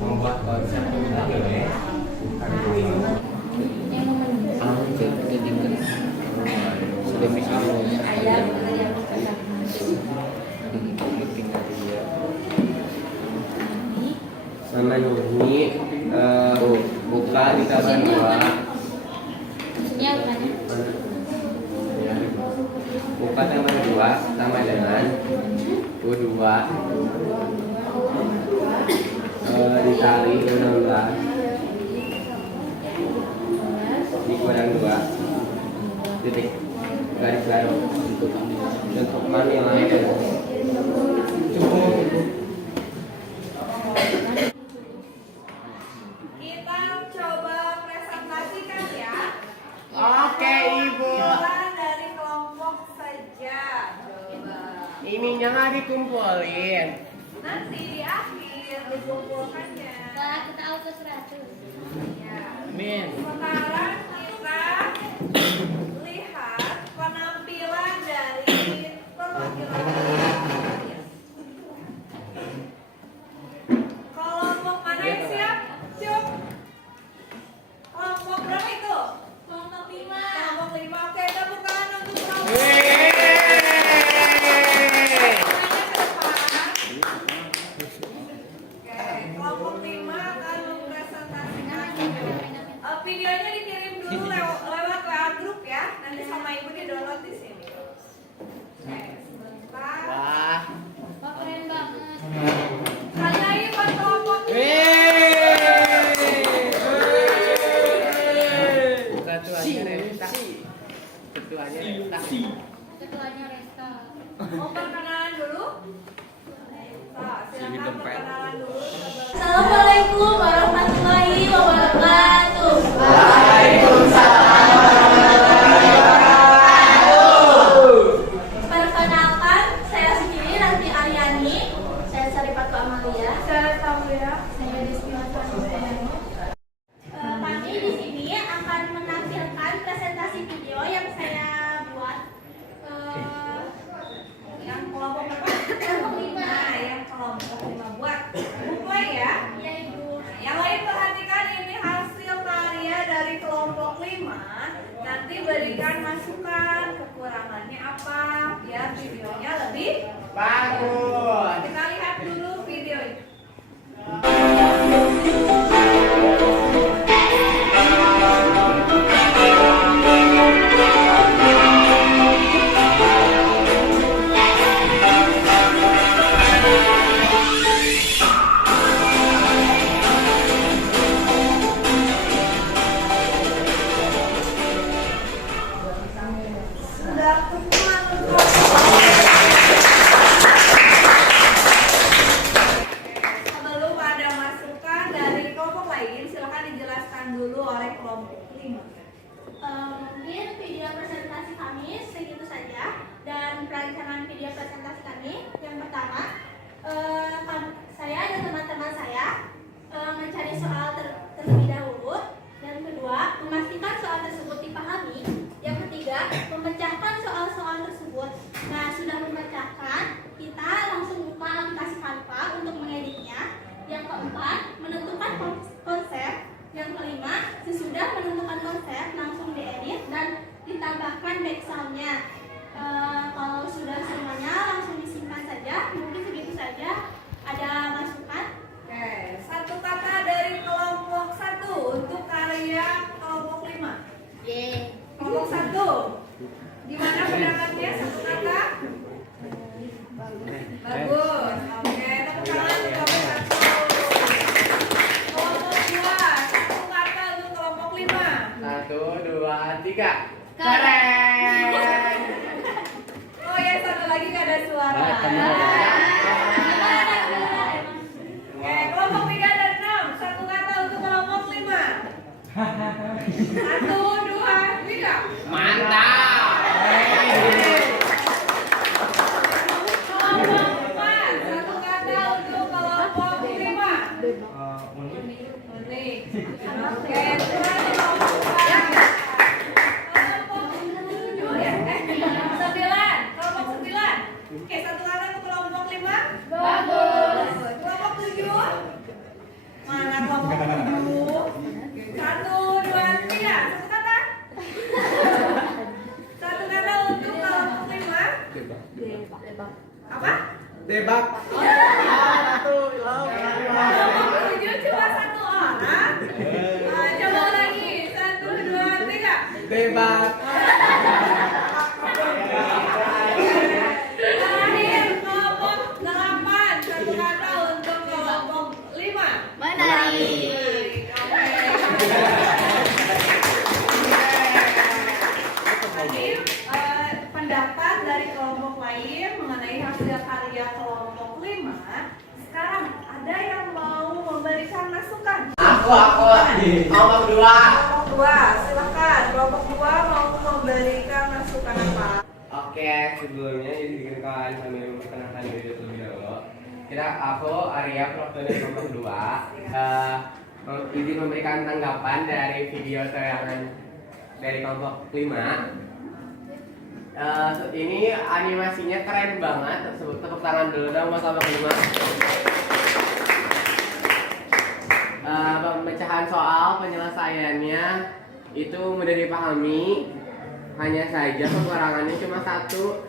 membuat konsep memenuhi buka di tabel 2 buka tabel 2 sama dengan U2 dikali 16 dikurang 2 titik garis baru untuk nilai cukup. Kita coba presentasikan ya. Oke, Ibu. Tampilan dari kelompok saja. Coba. Ininya nggak dikumpulin. Nanti di akhir dikumpulkannya. Kalau kita auto 100. Ya. Min. Sekarang kita lihat penampilan dari perwakilan kalian. Kelompok mana yang siap? Cuk. Kelompok berapa itu? Kelompok 5. Kelompok 5. Oke, tepuk tangan untuk kelompok. Oke, kelompok 5 akan mempresentasikan dulu lewat WA grup ya. Nanti sama ibu di download di sini. Oke, sebentar. Wah. Wah, keren banget. Hargai buat kelompok. Ketuanya Resta. Ketuanya Resta. Ketuanya Resta. Mau perkenalan dulu? Silakan perkenalan dulu. Assalamualaikum warahmatullahi wabarakatuh. Perkenalkan, saya sendiri Ranti Aryani. Saya Saripatu Amalia. Saya Tamlia. Saya Rizky Watani. Kami di sini akan menampilkan presentasi video yang saya buat. Yang kelompok berapa? Nah, yang kelompok 5 buat. Mulai ya. Ya, Ibu. Yang lain perhatikan ini hasil karya dari kelompok 5. Nanti berikan masukan kekurangannya apa biar videonya lebih Bagus. Kita lihat dulu videonya. Sudah teman untuk sebelum ada masukan dari kelompok lain, silakan dijelaskan dulu oleh kelompok 5. Mungkin video presentasi kami segitu saja, dan perancangan video presentasi kami yang pertama, saya dan teman-teman saya mencari soal terlebih dahulu, dan kedua memastikan soal tersebut dipahami, yang ketiga memecahkan soal-soal tersebut. Nah, sudah memecahkan, kita langsung buka aplikasi Canva untuk mengeditnya. Yang keempat, menentukan konsep. Yang kelima, sesudah menentukan konsep, langsung diedit dan ditambahkan background-nya. Kalau sudah semuanya, langsung disimpan saja. Mungkin segitu saja. Ada masukan? Oke, satu kata dari kelompok 1 untuk karya kelompok 5. Kelompok 1. Gimana pendapat satu kata? Bagus. Oke, tepuk tangan untuk kelompok 1. Kelompok 2, satu kata untuk kelompok 5. 1, 2, 3. Keren. Oh ya, satu lagi gak ada suara. Oke, kelompok 3 dan 6, satu kata untuk kelompok 5. 1, 2, 3. Mantap. Kelompok 4, satu kata untuk kelompok 5. Unik. Oke, terus kelompok 4. Kelompok 7 ya? 9. Kelompok 9. Oke, satu kata untuk kelompok 5. Bagus. Kelompok 7. Mana kelompok 7? 1, 2, 3. Satu kata. Satu kata untuk kelompok 5. Apa? Debak. Kelompok 7 cuma satu orang. Coba lagi. 1, 2, 3. Debak. Terakhir kelompok 8. Satu kata untuk kelompok 5. Menari. Tadi pendapat dari kelompok lain mengenai hasil karya kelompok 5. Sekarang ada yang mau memberikan masukan? Aku. Kelompok 2. Kelompok 2, silakan. Kelompok 2 mau memberikan masukan apa? Oke, sebelumnya izinkan kami memperkenalkan diri terlebih dahulu. Aku Arya, penonton dari kelompok 2. Izin memberikan tanggapan dari video tayangan dari kelompok 5. Ini animasinya keren banget. Tepuk tangan dulu dong buat kelompok 5. Pemecahan soal penyelesaiannya itu mudah dipahami. Hanya saja kekurangannya cuma satu,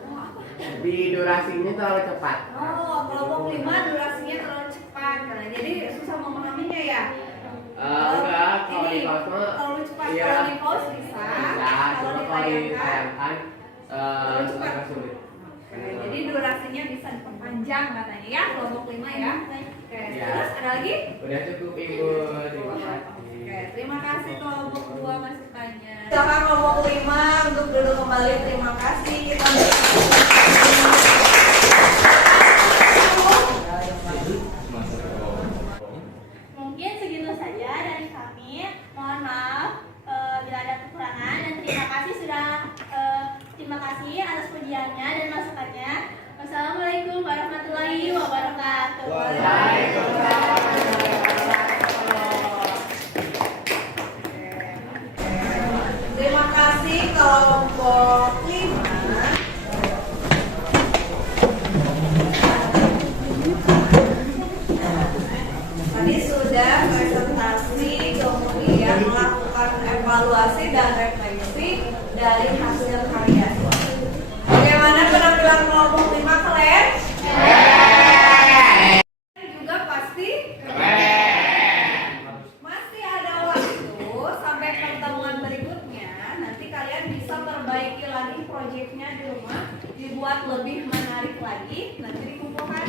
di durasinya terlalu cepat. Oh, kelompok 5 durasinya terlalu cepat. Nah, jadi susah memahaminya ya. Enggak, kalau di pause mah kalau cepat iya. kalau di pause bisa. Cuma kalau ditayangkan agak sulit. Oke, jadi durasinya bisa diperpanjang katanya ya, kelompok 5 ya. Oke, Ya. terus ada lagi? Udah cukup Ibu, terima kasih. Oke, terima kasih kelompok 2 masukannya. Silakan kelompok 5 untuk duduk kembali. Terima kasih. Kita Mungkin segitu saja dari kami. Mohon maaf bila ada kekurangan dan terima kasih atas pujiannya dan masukannya. Wassalamualaikum warahmatullahi wabarakatuh. Terima kasih kelompok 5. Tadi sudah presentasi, kemudian melakukan evaluasi dan refleksi dari hasil karya. Bagaimana penampilan kelompok 5 kalian? Juga pasti masih ada waktu sampai pertemuan berikutnya. Nanti kalian bisa perbaiki lagi proyeknya di rumah, dibuat lebih menarik lagi. Nanti dikumpulkan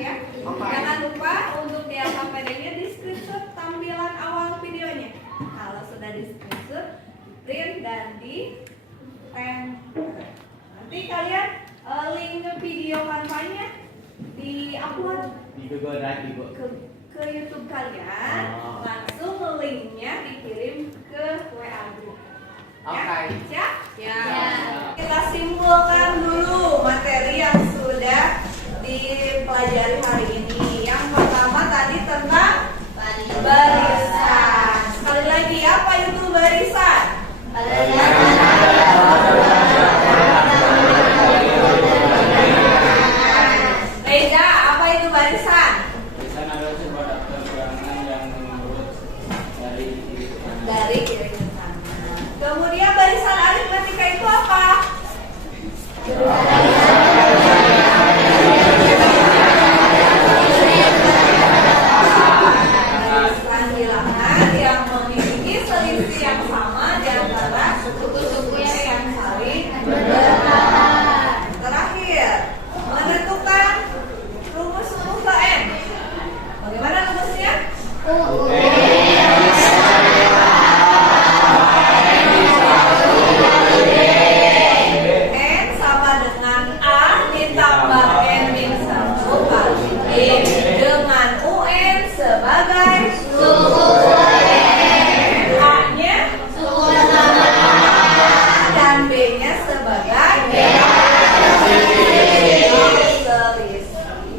ya. Jangan lupa untuk di LKPD-nya di screenshot tampilan awal videonya. Kalau sudah di screenshot, print dan di tempel. Nanti kalian link video kampanye di upload Di Google Drive Ibu. ke YouTube kalian, langsung linknya dikirim ke WA group. Oke. Siap? Ya. Kita simpulkan dulu materi yang sudah dipelajari hari ini. Yang pertama tadi tentang barisan. Sekali lagi, apa itu barisan? Reza, apa itu barisan? Barisan adalah sebuah daftar bilangan yang menurut dari Dari kiri ke kanan. Kemudian barisan aritmetika itu apa? Barisan bilangan yang memiliki selisih yang sama di antara suku-sukunya yang saling berdekatan. Terakhir, menentukan rumus UTM. Bagaimana rumusnya? N sama dengan A ditambah N min 1 kali E dengan UN sebagai suku A-nya dan B-nya sebagai selisih.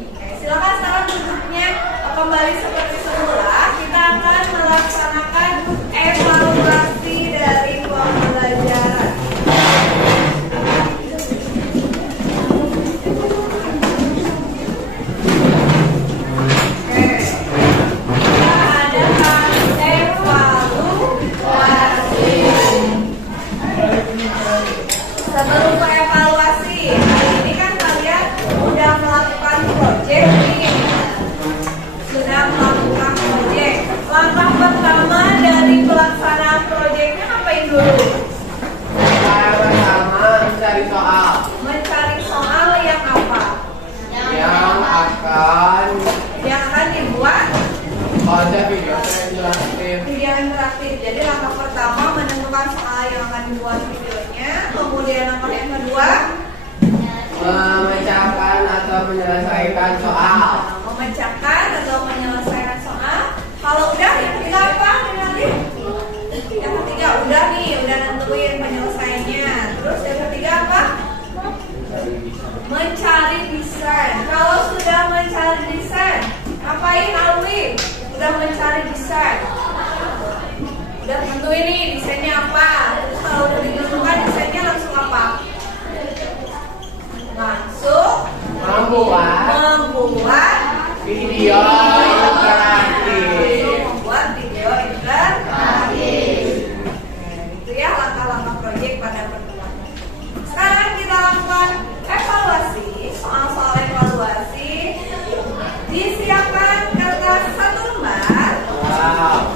Oke, silakan sekarang duduknya kembali seperti semula. Kita akan melaksanakan evaluasi dari pembelajaran. Sebelum evaluasi, hari ini kan kalian sudah melakukan proyek nih. Sudah melakukan proyek. Langkah pertama dari pelaksanaan proyeknya ngapain dulu? Pertama mencari soal Mencari soal yang apa? yang akan dibuat konsep video interaktif. video interaktif. Jadi langkah pertama menentukan soal yang akan dibuat videonya. Kemudian langkah yang kedua Memecahkan atau menyelesaikan soal. memecahkan atau menyelesaikan soal. Kalau udah yang ketiga apa nanti? Yang ketiga udah nih, udah nentuin penyelesaiannya. Terus yang ketiga apa? Mencari desain. Kalau sudah mencari desain, ngapain Alwi? Udah mencari desain. Udah tentuin nih desainnya apa. Terus kalau udah ditentukan desainnya langsung apa? Langsung membuat Video interaktif. membuat video interaktif. Itu ya langkah-langkah proyek pada pertemuan. Sekarang kita lakukan evaluasi, soal-soal evaluasi. Disiapkan kertas 1 lembar. Wow.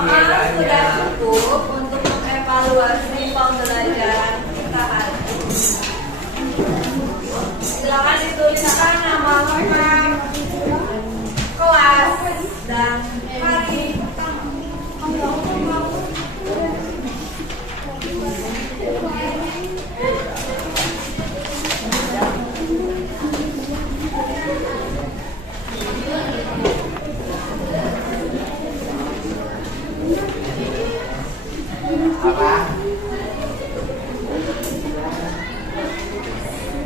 soal sudah cukup untuk mengevaluasi pembelajaran kita hari ini. Silakan dituliskan nama lengkap, kelas, dan hari pertama. Apa?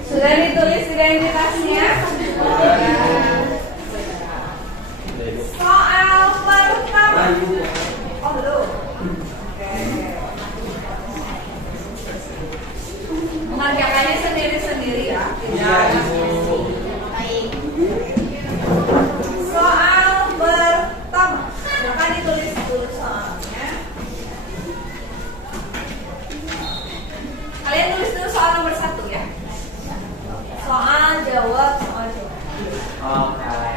Sudah ditulis identitasnya? Soal pertama. Oh belum. Oke. Mengerjakannya sendiri-sendiri ya, tidak. Baik. Soal pertama. Silakan ditulis dulu soalnya. Kalian tulis dulu soal nomor 1 ya. Soal jawab, soal jawab. Oke.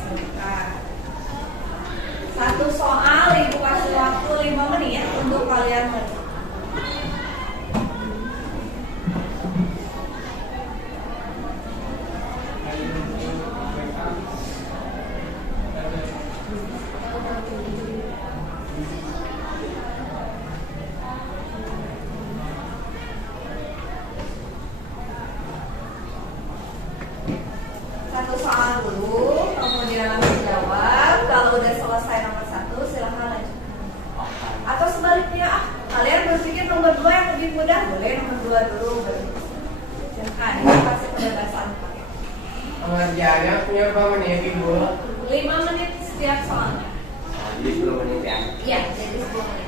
Sebentar. Satu soal ibu kasih waktu 5 menit untuk kalian mengerjakan. Satu soal dulu, kemudian langsung jawab. Kalau udah selesai nomor 1, silahkan lanjut. Atau sebaliknya, kalian berpikir nomor 2 yang lebih mudah, boleh nomor 2 dulu. Silahkan, ini pasti kebebasan kalian. Pengerjaannya punya berapa menit Ibu? 5 menit setiap soalnya. Jadi 10 menit ya. Iya, jadi 10 menit.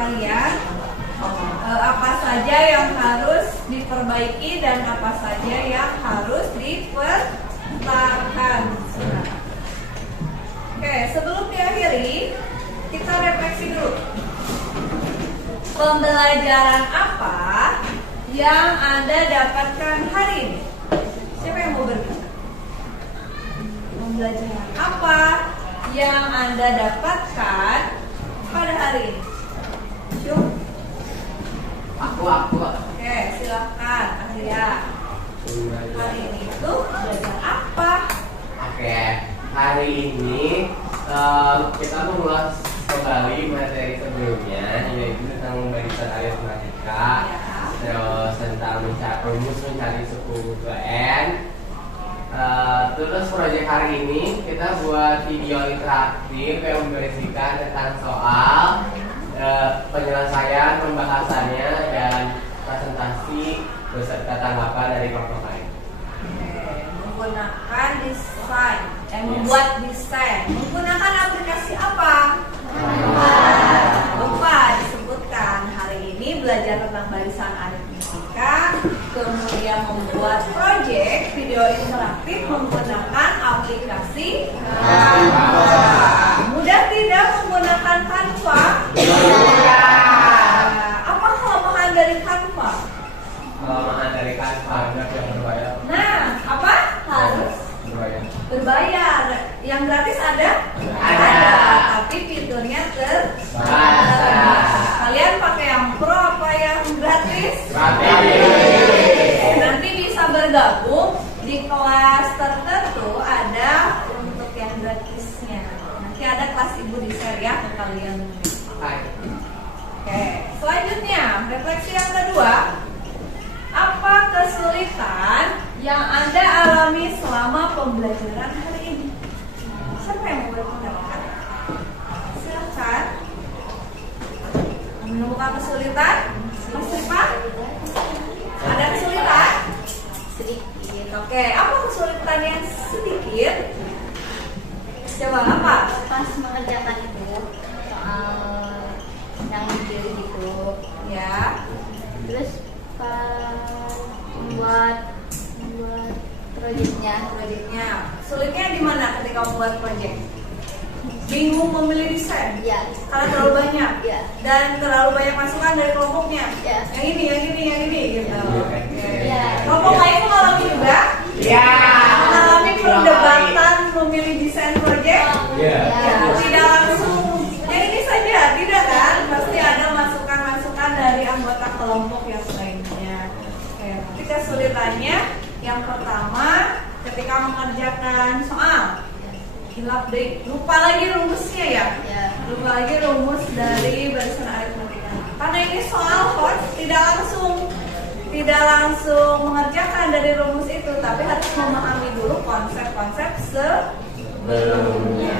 kalian apa saja yang harus diperbaiki dan apa saja yang harus dipertahankan. Oke, sebelum diakhiri, kita refleksi dulu. Pembelajaran apa yang Anda dapatkan hari ini? Siapa yang mau berkata? Pembelajaran apa yang Anda dapatkan pada hari ini? Yuk. Aku. Oke, silakan Arya. Hari ini itu belajar apa? Oke, hari ini kita mengulas kembali materi sebelumnya, yaitu tentang barisan aritmatika, terus tentang rumus mencari suku ke N. Terus proyek hari ini kita buat video interaktif yang berisikan tentang soal, penyelesaian pembahasannya dan presentasi beserta tanggapan dari kelompok lain. Menggunakan desain, membuat desain. Menggunakan aplikasi apa? Lupa disebutkan. Hari ini belajar tentang barisan aritmatika, kemudian membuat proyek video interaktif menggunakan aplikasi mudah tidak menggunakan Canva? Apa kelemahan dari Canva? Kelemahan dari Canva yang berbayar. Nah, apa? Harus berbayar. Yang gratis ada? Ada. Tapi fiturnya terbatas. Kalian pakai yang pro apa yang gratis? Gratis. Nanti bisa bergabung di kelas tertentu, ada untuk yang gratisnya. Nanti ada kelas ibu di share ya ke kalian. Oke, selanjutnya refleksi yang kedua. Apa kesulitan yang Anda alami selama pembelajaran hari ini? Siapa yang mau berpendapat? Silakan. Menemukan kesulitan? Mas Rifa? Ada kesulitan? Sedikit. Oke, apa kesulitan yang sedikit? Coba apa? Pas mengerjakan itu soal yang dipilih itu, Ya. terus pas membuat Proyeknya. Sulitnya di mana ketika membuat proyek? Bingung memilih desain? ya Karena terlalu banyak. ya Dan terlalu banyak masukan dari kelompoknya. Ya. Yang ini gitu. Ya. Kelompok lain mengalami juga? Ya. Mengalami perdebatan memilih desain proyek? Ya. Ya, tidak langsung yang ini saja, tidak kan? Pasti ada masukan-masukan dari anggota kelompok yang lainnya. Oke, tapi kesulitannya yang pertama ketika mengerjakan soal hilap deh, lupa lagi rumusnya ya. Lupa lagi rumus dari barisan aritmatika. Karena ini soal course tidak langsung mengerjakan dari rumus itu, tapi harus memahami dulu konsep-konsep sebelumnya.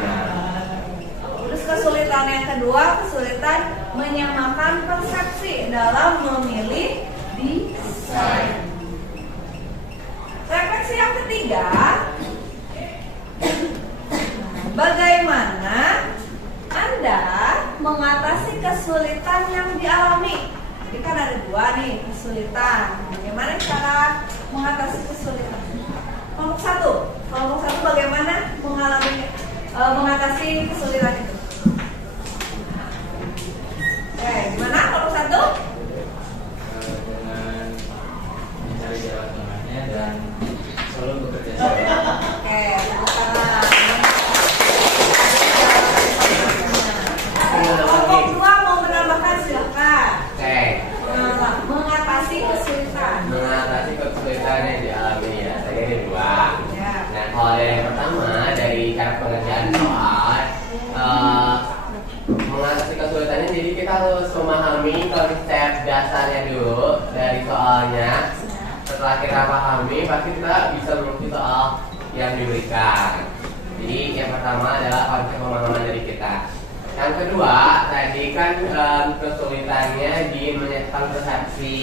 Terus kesulitan yang kedua, kesulitan menyamakan persepsi dalam memilih desain. Refleksi yang ketiga, bagaimana Anda mengatasi kesulitan yang dialami? Jadi kan ada dua nih kesulitan. Bagaimana cara mengatasi kesulitan? Kelompok satu bagaimana mengatasi kesulitan itu? Oke, gimana kelompok satu? Dengan mencari jalan tengahnya dan selalu bekerja sama. Oke, sekarang. Kelompok dua mau menambahkan silakan. Oke. Mengatasi kesulitan. Mengatasi kesulitan yang dialami ya, saya ada dua. Ya. Nah, kalau dari yang pertama dari cara pengerjaan soal, mengatasi kesulitannya, jadi kita harus memahami konsep dasarnya dulu dari soalnya. Setelah kita pahami, pasti kita bisa melukis soal yang diberikan. Jadi yang pertama adalah konsep pemahaman dari kita. Yang kedua, tadi kan kesulitannya di menyatakan persepsi.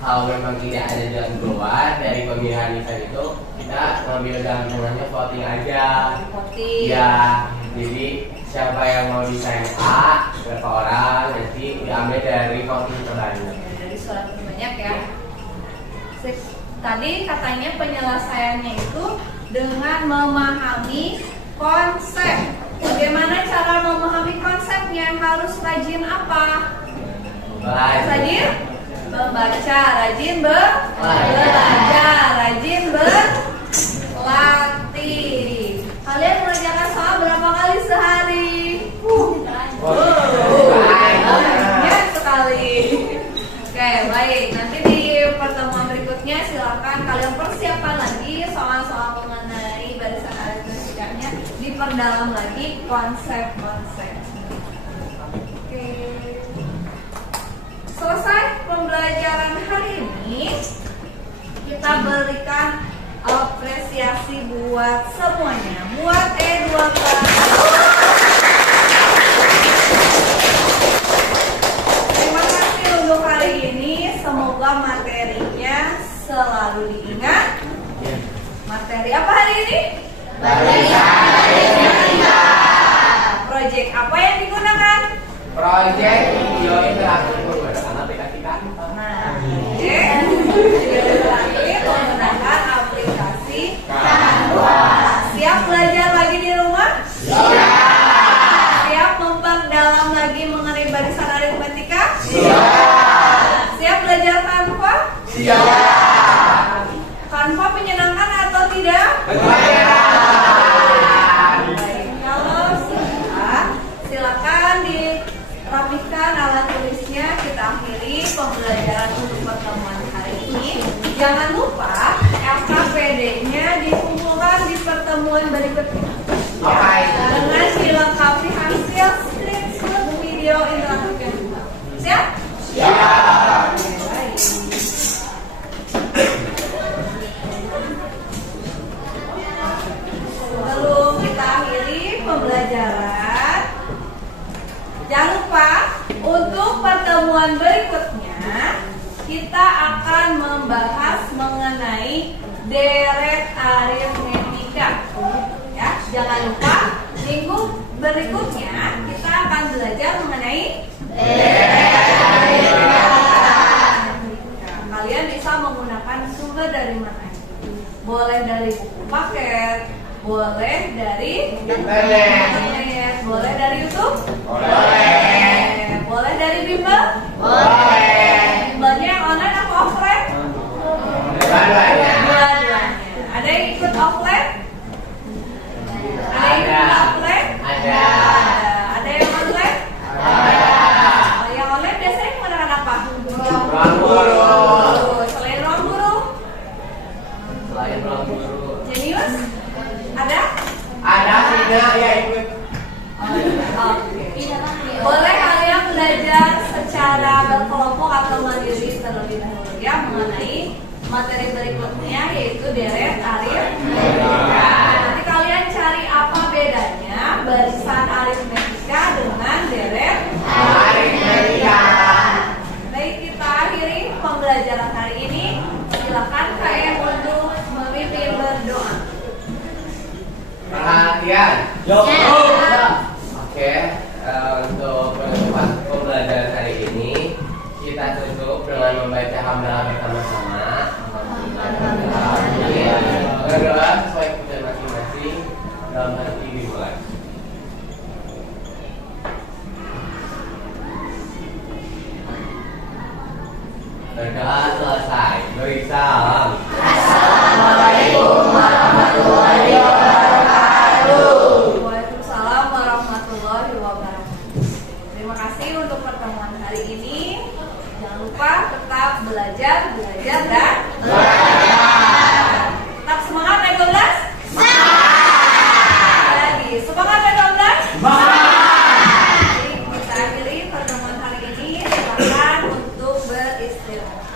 Kalau memang tidak ada jalan keluar dari pemilihan desain itu, kita ngambil jalan tengahnya voting aja. Voting. Ya, jadi siapa yang mau desain A, berapa orang, nanti diambil dari voting terbanyak. Dari suara terbanyak ya. Tadi katanya penyelesaiannya itu dengan memahami konsep. Bagaimana cara memahami konsepnya? Harus rajin apa? Rajin membaca, rajin belajar, rajin berlatih. Kalian mengerjakan soal berapa kali sehari? Banyak sekali. Oke, baik. Nanti di pertemuan berikutnya silakan kalian persiapkan lagi soal-soal mengenai barisan aritmetikanya, diperdalam lagi konsep-konsep. Oke. Selesai pembelajaran hari ini, kita berikan apresiasi buat semuanya. Buat E2K. Terima kasih untuk hari ini. Semoga materinya selalu diingat. Materi apa hari ini? Proyek apa yang digunakan? Proyek video interaktif menggunakan aplikasi Canva. Nah, menggunakan aplikasi Canva. Siap belajar lagi di rumah? Siap memperdalam lagi mengenai barisan aritmetika? Siap belajar Canva? Canva menyenangkan atau tidak? Baik, kalau sudah, silakan dirapikan alat tulisnya. Kita akhiri pembelajaran untuk pertemuan hari ini. Jangan lupa LKPD-nya dikumpulkan di pertemuan berikutnya. Dengan dilengkapi hasil screenshot video interaktif yang juga. Siap? Baik. Sebelum kita akhiri pembelajaran, jangan lupa untuk pertemuan berikutnya kita akan membahas mengenai deret aritmetika. Ya, jangan lupa minggu berikutnya kita akan belajar mengenai deret aritmetika. Kalian bisa menggunakan sumber dari mana? Boleh dari buku paket, boleh dari internet, boleh dari YouTube, boleh dari bimbel, bimbelnya yang online atau offline? Dua-duanya. Ada yang ikut offline? Ada yang ikut offline? Ada. Ada yang online? Yang online biasanya menggunakan apa? Ruang guru. Selain ruang guru? Jenius? Ada? Ada Vina ya ikut. Boleh kalian belajar secara berkelompok atau mandiri terlebih dahulu ya mengenai materi berikutnya, yaitu deret aritmetika. Nanti kalian cari apa bedanya barisan aritmetika dengan deret aritmetika. Baik, kita akhiri pembelajaran hari ini. Silakan KM untuk memimpin berdoa. Perhatian. Oke, untuk penutupan pembelajaran hari ini kita tutup dengan membaca hamdalah bersama-sama. Berdoa sesuai kebutuhan masing-masing. Dalam hati dimulai. Berdoa selesai. Beri salam. Assalamualaikum warahmatullahi wabarakatuh. Waalaikumsalam warahmatullahi wabarakatuh. Terima kasih untuk pertemuan hari ini. Jangan lupa tetap belajar, dan belajar. Tetap semangat naik 12. Semangat. Lagi semangat naik 12. Semangat. Kita akhiri pertemuan hari ini. Silakan untuk beristirahat.